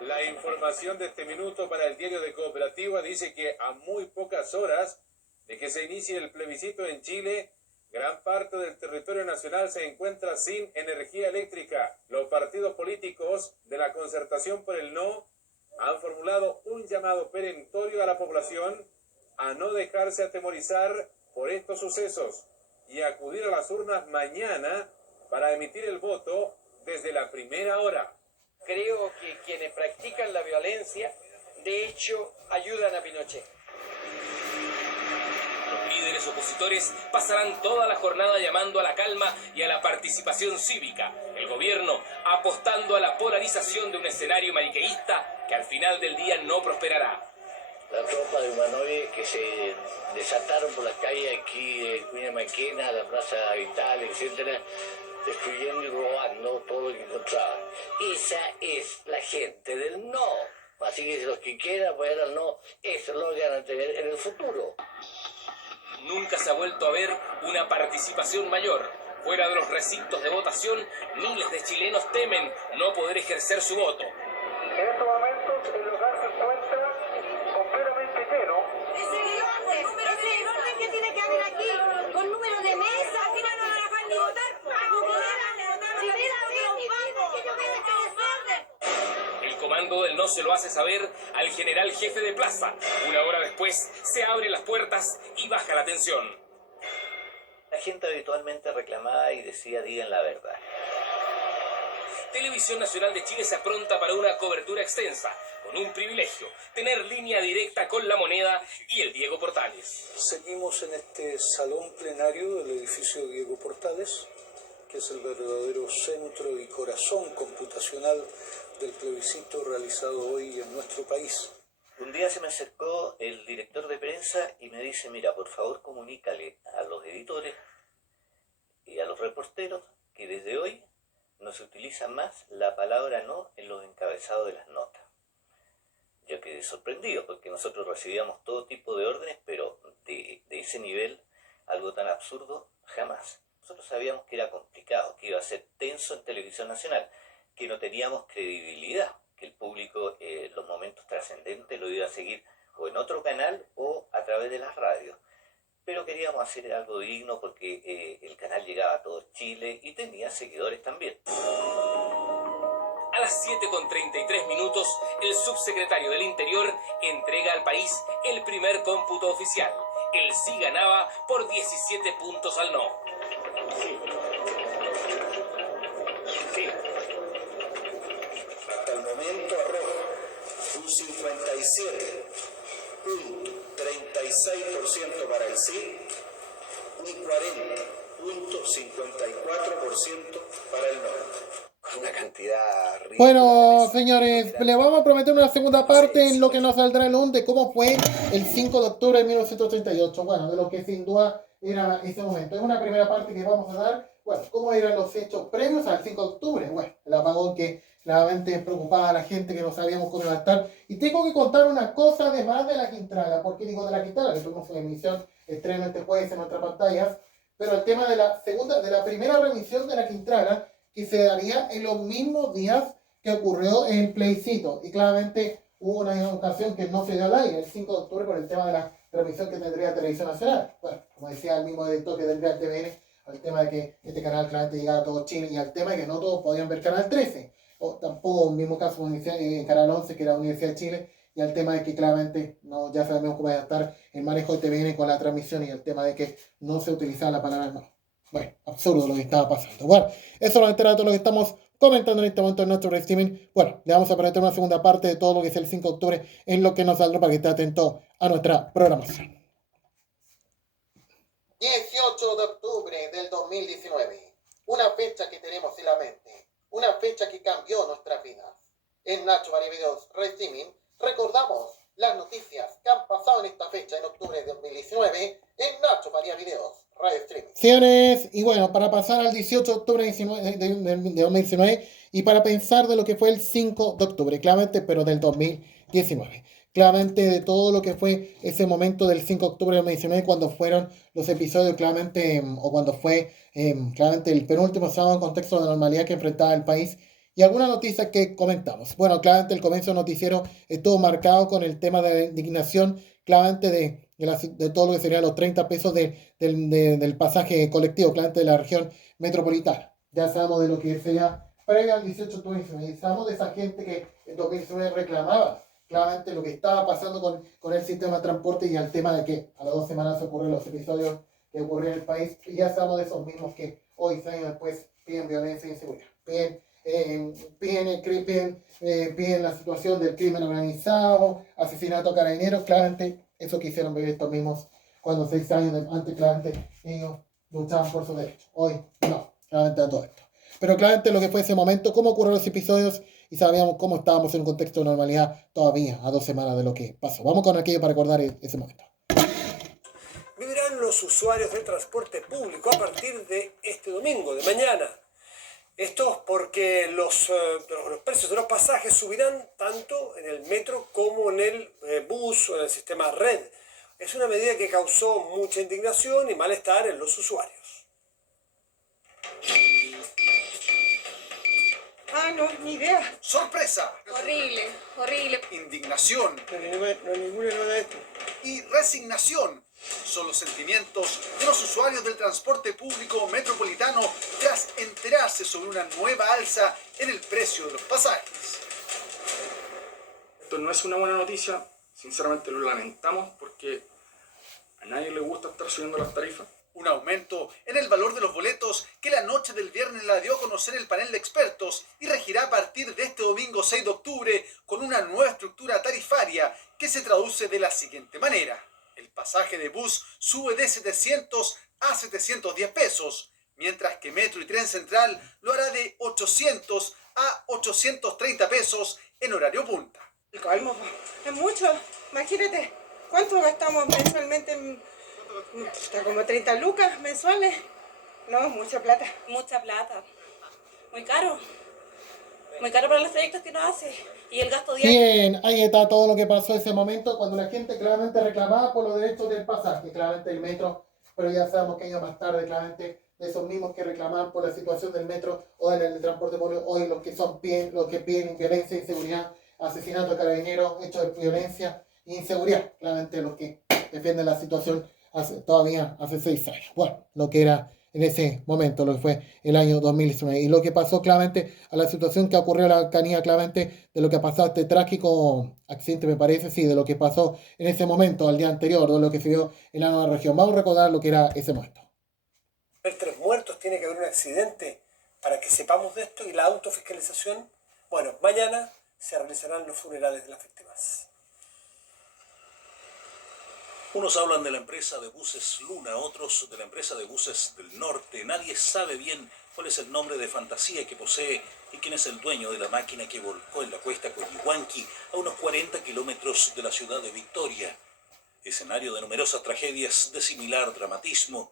La información de este minuto para el diario de Cooperativa dice que a muy pocas horas de que se inicie el plebiscito en Chile, gran parte del territorio nacional se encuentra sin energía eléctrica. Los partidos políticos de la Concertación por el No han formulado un llamado perentorio a la población a no dejarse atemorizar por estos sucesos y acudir a las urnas mañana para emitir el voto desde la primera hora. Creo que quienes practican la violencia, de hecho, ayudan a Pinochet. Los líderes opositores pasarán toda la jornada llamando a la calma y a la participación cívica. El gobierno apostando a la polarización de un escenario maniqueísta que al final del día no prosperará. La tropa de humanoides que se desataron por las calles aquí de Cuña Maquena, la Plaza Vital, etcétera, destruyendo y robando todo lo que encontraban. Esa es la gente del no. Así que los que quieran apoyar al no, eso lo van a tener en el futuro. Nunca se ha vuelto a ver una participación mayor. Fuera de los recintos de votación, miles de chilenos temen no poder ejercer su voto. En estos momentos el lugar se encuentra completamente lleno. Ese orden que tiene que haber aquí, con número de mesa, al final no van a dejar ni votar. El comando del no se lo hace saber al general jefe de plaza. Una hora después, se abren las puertas y baja la tensión. La gente habitualmente reclamaba y decía, digan la verdad. Televisión Nacional de Chile se apronta para una cobertura extensa, con un privilegio, tener línea directa con La Moneda y el Diego Portales. Seguimos en este salón plenario del edificio Diego Portales, que es el verdadero centro y corazón computacional del plebiscito realizado hoy en nuestro país. Un día se me acercó el director de prensa y me dice, mira, por favor comunícale a los editores y a los reporteros que desde hoy no se utiliza más la palabra no en los encabezados de las notas. Yo quedé sorprendido porque nosotros recibíamos todo tipo de órdenes, pero de ese nivel, algo tan absurdo, jamás. Nosotros sabíamos que era complicado, que iba a ser tenso en Televisión Nacional, que no teníamos credibilidad, que el público los momentos trascendentes lo iba a seguir o en otro canal o a través de las radios. Pero queríamos hacer algo digno porque el canal llegaba a todo Chile y tenía seguidores también. A las 7:33 el subsecretario del Interior entrega al país el primer cómputo oficial. El sí ganaba por 17 puntos al no. Sí. Hasta el momento arroja un 57.36% para el sí, un 40.54% para el no. Una cantidad ridícula. Bueno, señores, le vamos a prometer una segunda parte en lo que nos saldrá el lunes de cómo fue el 5 de octubre de 1938. Bueno, de lo que sin duda era ese momento. Es una primera parte que vamos a dar. Bueno, cómo eran los hechos previos al 5 de octubre. Bueno, el apagón que claramente preocupaba a la gente, que no sabíamos cómo iba a estar. Y tengo que contar una cosa además de la Quintrala. ¿Por qué digo de la Quintrala? Que tuvimos una emisión, estreno este jueves en nuestras pantallas. Pero el tema de la primera remisión de la Quintrala, que se daría en los mismos días que ocurrió en el plebiscito. Y claramente hubo una ocasión que no se dio al aire, el 5 de octubre, por el tema de la transmisión que tendría Televisión Nacional. Bueno, como decía el mismo editor que tendría el TVN, al tema de que este canal claramente llegaba a todo Chile, y al tema de que no todos podían ver Canal 13, o tampoco el mismo caso en Canal 11, que era la Universidad de Chile, y al tema de que claramente no, ya sabemos cómo va a estar el manejo de TVN con la transmisión, y el tema de que no se utilizaba la palabra no. Bueno, absurdo lo que estaba pasando. Bueno, eso lo entera todo lo que estamos comentando en este momento en nuestro streaming. Bueno, le vamos a prometer una segunda parte de todo lo que es el 5 de octubre en lo que nos saldrá, para que esté atento a nuestra programación. 18 de octubre del 2019. Una fecha que tenemos en la mente. Una fecha que cambió nuestras vidas. En Nacho María Videos Streaming recordamos las noticias que han pasado en esta fecha en octubre de 2019 en Nacho María Videos. Señores, y bueno, para pasar al 18 de octubre de 2019 y para pensar de lo que fue el 5 de octubre, claramente, pero del 2019. Claramente de todo lo que fue ese momento del 5 de octubre de 2019, cuando fueron los episodios, claramente, o cuando fue claramente el penúltimo sábado en contexto de normalidad que enfrentaba el país. Y algunas noticias que comentamos. Bueno, claramente el comienzo del noticiero estuvo marcado con el tema de la indignación, claramente de todo lo que serían los 30 pesos del pasaje colectivo, claramente de la región metropolitana. Ya sabemos de lo que sería previo al 18 de octubre, sabemos de esa gente que en 2019 reclamaba claramente lo que estaba pasando con el sistema de transporte, y al tema de que a las 2 semanas ocurrieron los episodios que ocurrieron en el país, y ya sabemos de esos mismos que hoy, 6 años después, piden violencia e inseguridad, piden la situación del crimen organizado, asesinato a carabineros. Claramente eso quisieron vivir estos mismos cuando 6 años antes, claramente ellos luchaban por su derecho. Hoy no, claramente a todo esto. Pero claramente lo que fue ese momento, cómo ocurrieron los episodios, y sabíamos cómo estábamos en un contexto de normalidad todavía a 2 semanas de lo que pasó. Vamos con aquello para recordar ese momento. Vivirán los usuarios del transporte público a partir de este domingo, de mañana. Esto porque los precios de los pasajes subirán tanto en el metro como en el bus o en el sistema red. Es una medida que causó mucha indignación y malestar en los usuarios. Ah, no, ni idea. ¡Sorpresa! Horrible, horrible. Indignación. No, ninguna no de esto. Y resignación son los sentimientos de los usuarios del transporte público metropolitano tras enterarse sobre una nueva alza en el precio de los pasajes. Esto no es una buena noticia, sinceramente lo lamentamos porque a nadie le gusta estar subiendo las tarifas. Un aumento en el valor de los boletos que la noche del viernes la dio a conocer el panel de expertos y regirá a partir de este domingo 6 de octubre con una nueva estructura tarifaria que se traduce de la siguiente manera. El pasaje de bus sube de 700 a 710 pesos, mientras que Metro y Tren Central lo hará de 800 a 830 pesos en horario punta. El colmo, es mucho. Imagínate, ¿cuánto gastamos mensualmente? Está como 30 lucas mensuales. No, mucha plata. Mucha plata. Muy caro. Muy caro para los trayectos que uno hace. Y el gasto diario. Bien, ahí está todo lo que pasó en ese momento cuando la gente claramente reclamaba por los derechos del pasaje, claramente el metro, pero ya sabemos que años más tarde, claramente, de esos mismos que reclamaban por la situación del metro o del transporte público, hoy los que piden violencia, inseguridad, asesinato de carabineros, hechos de violencia e inseguridad, claramente los que defienden la situación todavía hace 6 años. Bueno, lo que era en ese momento, lo que fue el año 2019. Y lo que pasó claramente a la situación que ocurrió en la Araucanía, claramente de lo que ha pasado este trágico accidente, me parece, sí, de lo que pasó en ese momento, al día anterior, de lo que se vio en la nueva región. Vamos a recordar lo que era ese momento. 3 muertos, tiene que haber un accidente para que sepamos de esto y la autofiscalización. Bueno, mañana se realizarán los funerales de las víctimas. Unos hablan de la empresa de buses Luna, otros de la empresa de buses del norte. Nadie sabe bien cuál es el nombre de fantasía que posee y quién es el dueño de la máquina que volcó en la cuesta Coyihuanqui, a unos 40 kilómetros de la ciudad de Victoria. Escenario de numerosas tragedias de similar dramatismo.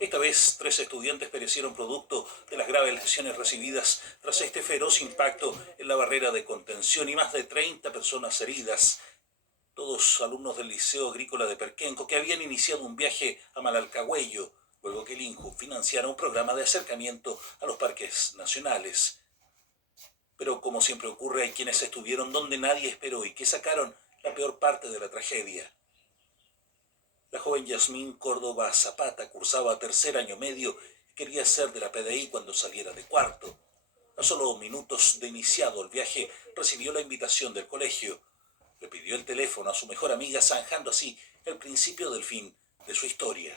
Esta vez 3 estudiantes perecieron producto de las graves lesiones recibidas tras este feroz impacto en la barrera de contención y más de 30 personas heridas. Todos alumnos del Liceo Agrícola de Perquenco que habían iniciado un viaje a Malalcahuello, luego que el INJU financiara un programa de acercamiento a los parques nacionales. Pero como siempre ocurre, hay quienes estuvieron donde nadie esperó y que sacaron la peor parte de la tragedia. La joven Yasmín Córdoba Zapata cursaba 3er año medio y quería ser de la PDI cuando saliera de 4º. A solo minutos de iniciado el viaje recibió la invitación del colegio. Le pidió el teléfono a su mejor amiga, zanjando así el principio del fin de su historia.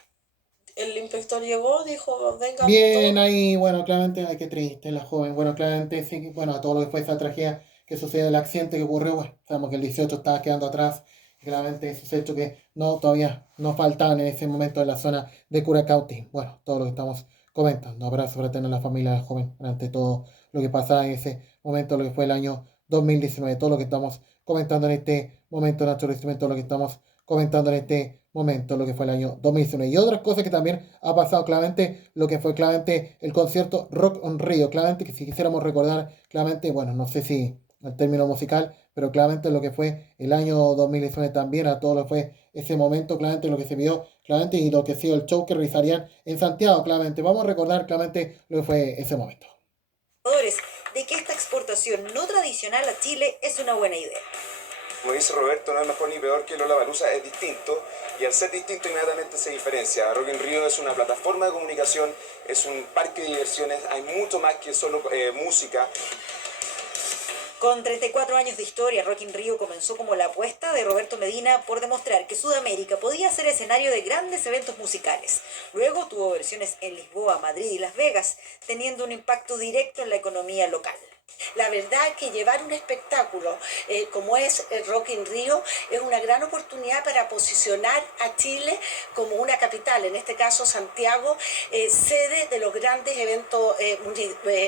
El inspector llegó, dijo, venga. Bien, ahí, bueno, claramente, ay, qué triste la joven. Bueno, claramente, sí, bueno, todo lo que fue esa tragedia que sucedió, el accidente que ocurrió, bueno, sabemos que el 18 estaba quedando atrás. Y claramente esos hechos que todavía no faltaban en ese momento en la zona de Curacautín. Bueno, todo lo que estamos comentando. Abrazo fraterno a la familia de la joven, ante todo lo que pasaba en ese momento, lo que fue el año 2019, todo lo que estamos comentando en este momento, Nacho Recimen, todo lo que estamos comentando en este momento, lo que fue el año 2019. Y otras cosas que también ha pasado claramente, lo que fue claramente el concierto Rock on Rio, claramente que si quisiéramos recordar claramente, bueno, no sé si el término musical, pero claramente lo que fue el año 2019 también, a todo lo que fue ese momento, claramente lo que se vio, claramente, y lo que ha sido el show que realizarían en Santiago, claramente. Vamos a recordar claramente lo que fue ese momento. De que esta exportación no tradicional a Chile es una buena idea. Como dice Roberto, no es mejor ni peor que Lollapalooza, es distinto, y al ser distinto inmediatamente se diferencia. Rock in Rio es una plataforma de comunicación, es un parque de diversiones, hay mucho más que solo música. Con 34 años de historia, Rock in Rio comenzó como la apuesta de Roberto Medina por demostrar que Sudamérica podía ser escenario de grandes eventos musicales. Luego tuvo versiones en Lisboa, Madrid y Las Vegas, teniendo un impacto directo en la economía local. La verdad que llevar un espectáculo como es el Rock in Rio es una gran oportunidad para posicionar a Chile como una capital, en este caso Santiago, sede de los grandes eventos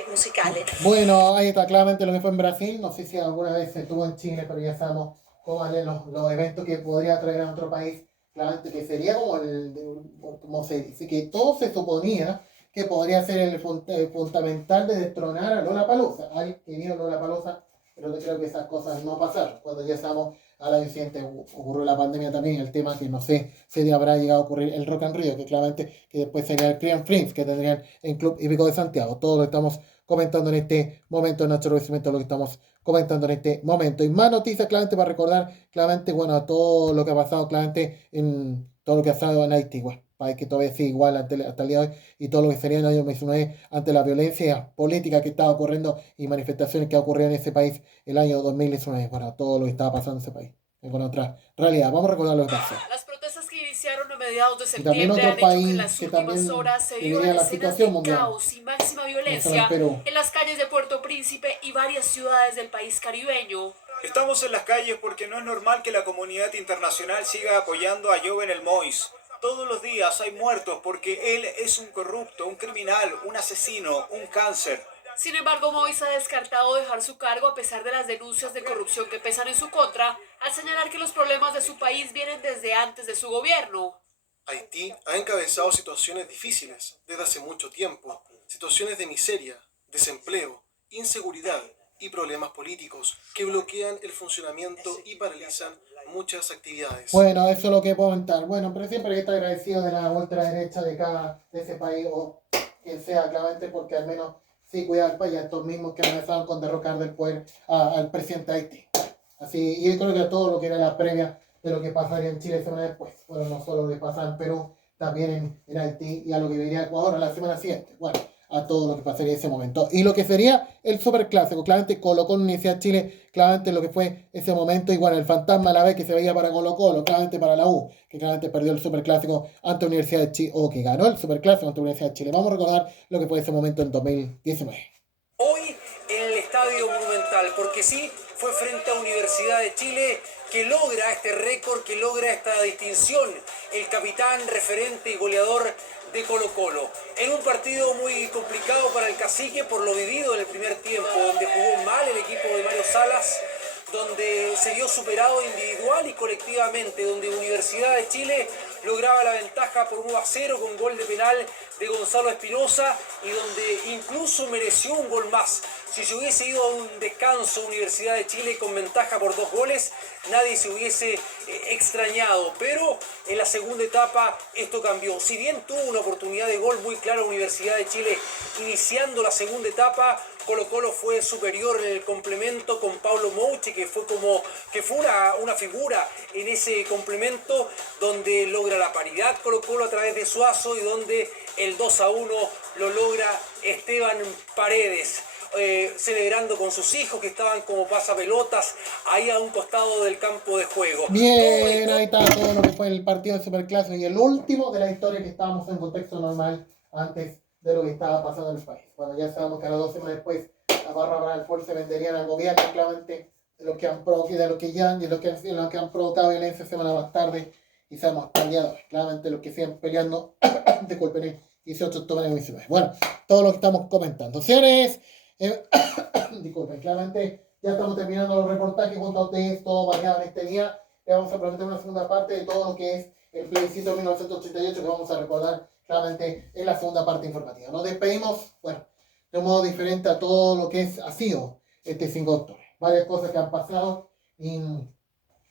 musicales. Bueno, ahí está claramente lo que fue en Brasil, no sé si alguna vez se estuvo en Chile, pero ya sabemos cómo van los eventos que podría traer a otro país, claramente que sería como se dice, que todo se suponía que podría ser el fundamental de destronar a Lollapalooza. Hay querido Lollapalooza, pero yo creo que esas cosas no pasaron. Cuando ya estamos al año siguiente ocurrió la pandemia también, el tema que no sé si habrá llegado a ocurrir el Rock in Rio, que claramente que después sería el Clean Flames que tendrían en Club Hípico de Santiago. Todo lo que estamos comentando en este momento, Nacho Revestimiento, lo que estamos comentando en este momento. Y más noticias, claramente, para recordar, claramente, bueno, todo lo que ha pasado, claramente, en todo lo que ha pasado en Haití, bueno, país que todavía sigue igual hasta el día de hoy, y todo lo que sería en el año 2019 ante la violencia política que estaba ocurriendo y manifestaciones que ocurrieron en ese país el año 2019, bueno, todo lo que estaba pasando en ese país, con otra realidad. Vamos a recordar lo que pasó. Las protestas que iniciaron a mediados de Y también septiembre otro han hecho país que en las que últimas también horas se viviría vivan la escenas situación de mundial. caos y máxima No solo violencia en Perú. en las calles de Puerto Príncipe y varias ciudades del país caribeño. Estamos en las calles porque no es normal que la comunidad internacional siga apoyando a Jovenel Moïse. Todos los días hay muertos porque él es un corrupto, un criminal, un asesino, un cáncer. Sin embargo, Moïse ha descartado dejar su cargo a pesar de las denuncias de corrupción que pesan en su contra, al señalar que los problemas de su país vienen desde antes de su gobierno. Haití ha encabezado situaciones difíciles desde hace mucho tiempo, situaciones de miseria, desempleo, inseguridad y problemas políticos que bloquean el funcionamiento y paralizan muchas actividades. Bueno, eso es lo que puedo comentar. Bueno, pero siempre hay que estar agradecido de la ultraderecha de ese país o quien sea, claramente, porque al menos sí cuida al país, a estos mismos que amenazaron con derrocar del poder al presidente de Haití. Así, y yo creo que todo lo que era la previa de lo que pasaría en Chile semana después. Bueno, no solo lo que pasaba en Perú, también en Haití y a lo que viviría Ecuador a la semana siguiente. Bueno, a todo lo que pasaría en ese momento. Y lo que sería el superclásico, claramente Colo-Colo Universidad de Chile, claramente lo que fue ese momento, y bueno, el fantasma a la vez que se veía para Colo-Colo, claramente para la U, que claramente perdió el superclásico ante Universidad de Chile, o que ganó el superclásico ante Universidad de Chile. Vamos a recordar lo que fue ese momento en 2019. Hoy en el Estadio Monumental, porque sí, fue frente a Universidad de Chile que logra este récord, que logra esta distinción, el capitán, referente y goleador de Colo-Colo. En un partido muy complicado para el cacique por lo vivido en el primer tiempo, donde jugó mal el equipo de Mario Salas, donde se vio superado individual y colectivamente, donde Universidad de Chile lograba la ventaja por 1-0 con gol de penal de Gonzalo Espinosa y donde incluso mereció un gol más. Si se hubiese ido a un descanso Universidad de Chile con ventaja por 2 goles, nadie se hubiese extrañado, pero en la segunda etapa esto cambió. Si bien tuvo una oportunidad de gol muy clara Universidad de Chile iniciando la segunda etapa, Colo-Colo fue superior en el complemento con Pablo Mouche, que fue una figura en ese complemento, donde logra la paridad Colo-Colo a través de Suazo y donde el 2-1 lo logra Esteban Paredes. Celebrando con sus hijos que estaban como pasapelotas ahí a un costado del campo de juego. Bien, ahí está todo lo que fue el partido de Superclásico y el último de la historia, que estábamos en contexto normal antes de lo que estaba pasando en el país. Bueno, ya sabemos que a las 2 semanas después la barra para el se venderían al gobierno, claramente de lo que han provocado violencia semanas más tarde, y sabemos hasta el día de hoy, claramente los que siguen peleando, disculpen, el 18 de octubre de 2019. Bueno, todo lo que estamos comentando. Señores, disculpen, claramente ya estamos terminando los reportajes junto a ustedes, todo variado en este día. Le vamos a presentar una segunda parte de todo lo que es el plebiscito de 1988, que vamos a recordar claramente en la segunda parte informativa. Nos despedimos, bueno, de un modo diferente a todo lo que ha sido este 5 de octubre. Varias cosas que han pasado, y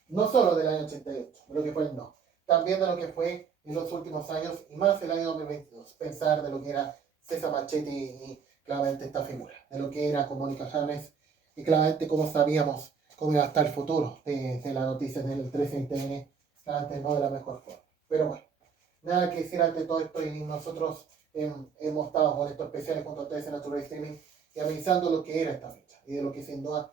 no solo del año 88, de lo que fue el no, también de lo que fue en los últimos años y más el año 2022. Pensar de lo que era César Marchetti y claramente esta figura, de lo que era Mónica James y claramente cómo sabíamos cómo iba a estar el futuro de las noticias del 13 en TN, claramente no de la mejor forma. Pero bueno, nada que decir ante todo esto, y nosotros hemos estado con estos especiales junto a ustedes en Natural Streaming y avisando lo que era esta fecha y de lo que sin duda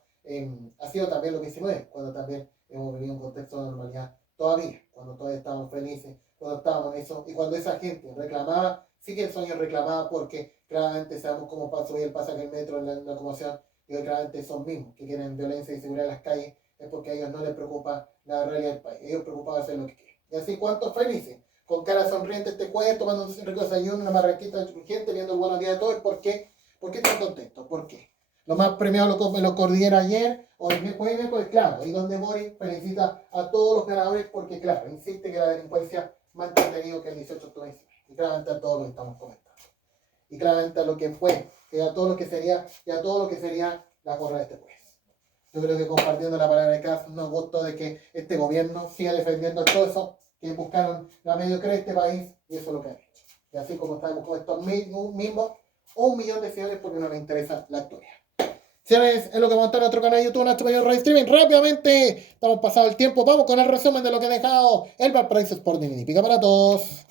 ha sido también lo que 19, cuando también hemos vivido un contexto de normalidad todavía, cuando todavía estábamos felices, cuando estábamos en eso y cuando esa gente reclamaba. Sí que el sueño reclamaba, porque claramente sabemos cómo pasó hoy el pasaje del metro en la locomoción, y hoy claramente son mismos que quieren violencia y seguridad en las calles, es porque a ellos no les preocupa la realidad del país, ellos preocupaban hacer lo que quieren. Y así, ¿cuántos felices? Con cara sonriente este jueves, tomando un rico desayuno, una marraquita de gente, viendo el buenos días de todos. ¿Por qué? ¿Por qué están contentos? ¿Por qué? Lo más premiado lo cordillera ayer, hoy miércoles, claro, y donde Boris felicita a todos los ganadores, porque claro, insiste que la delincuencia más entretenido que el 18 de octubre. Y claramente a todo lo que estamos comentando. Y claramente a lo que fue, y a todo lo que sería, la correa de este país. Yo creo que compartiendo la palabra de Cas, nos gustó de que este gobierno siga defendiendo todo eso que buscaron la mediocridad de este país, y eso es lo que han hecho. Y así como estamos con estos mismos 1 millón de seguidores, porque no les interesa la historia. Señores, es lo que vamos a estar en nuestro canal de YouTube, Nacho Mayor Radio Streaming. Rápidamente, estamos pasado el tiempo, vamos con el resumen de lo que ha dejado el Valparaíso Sporting y Pica para todos.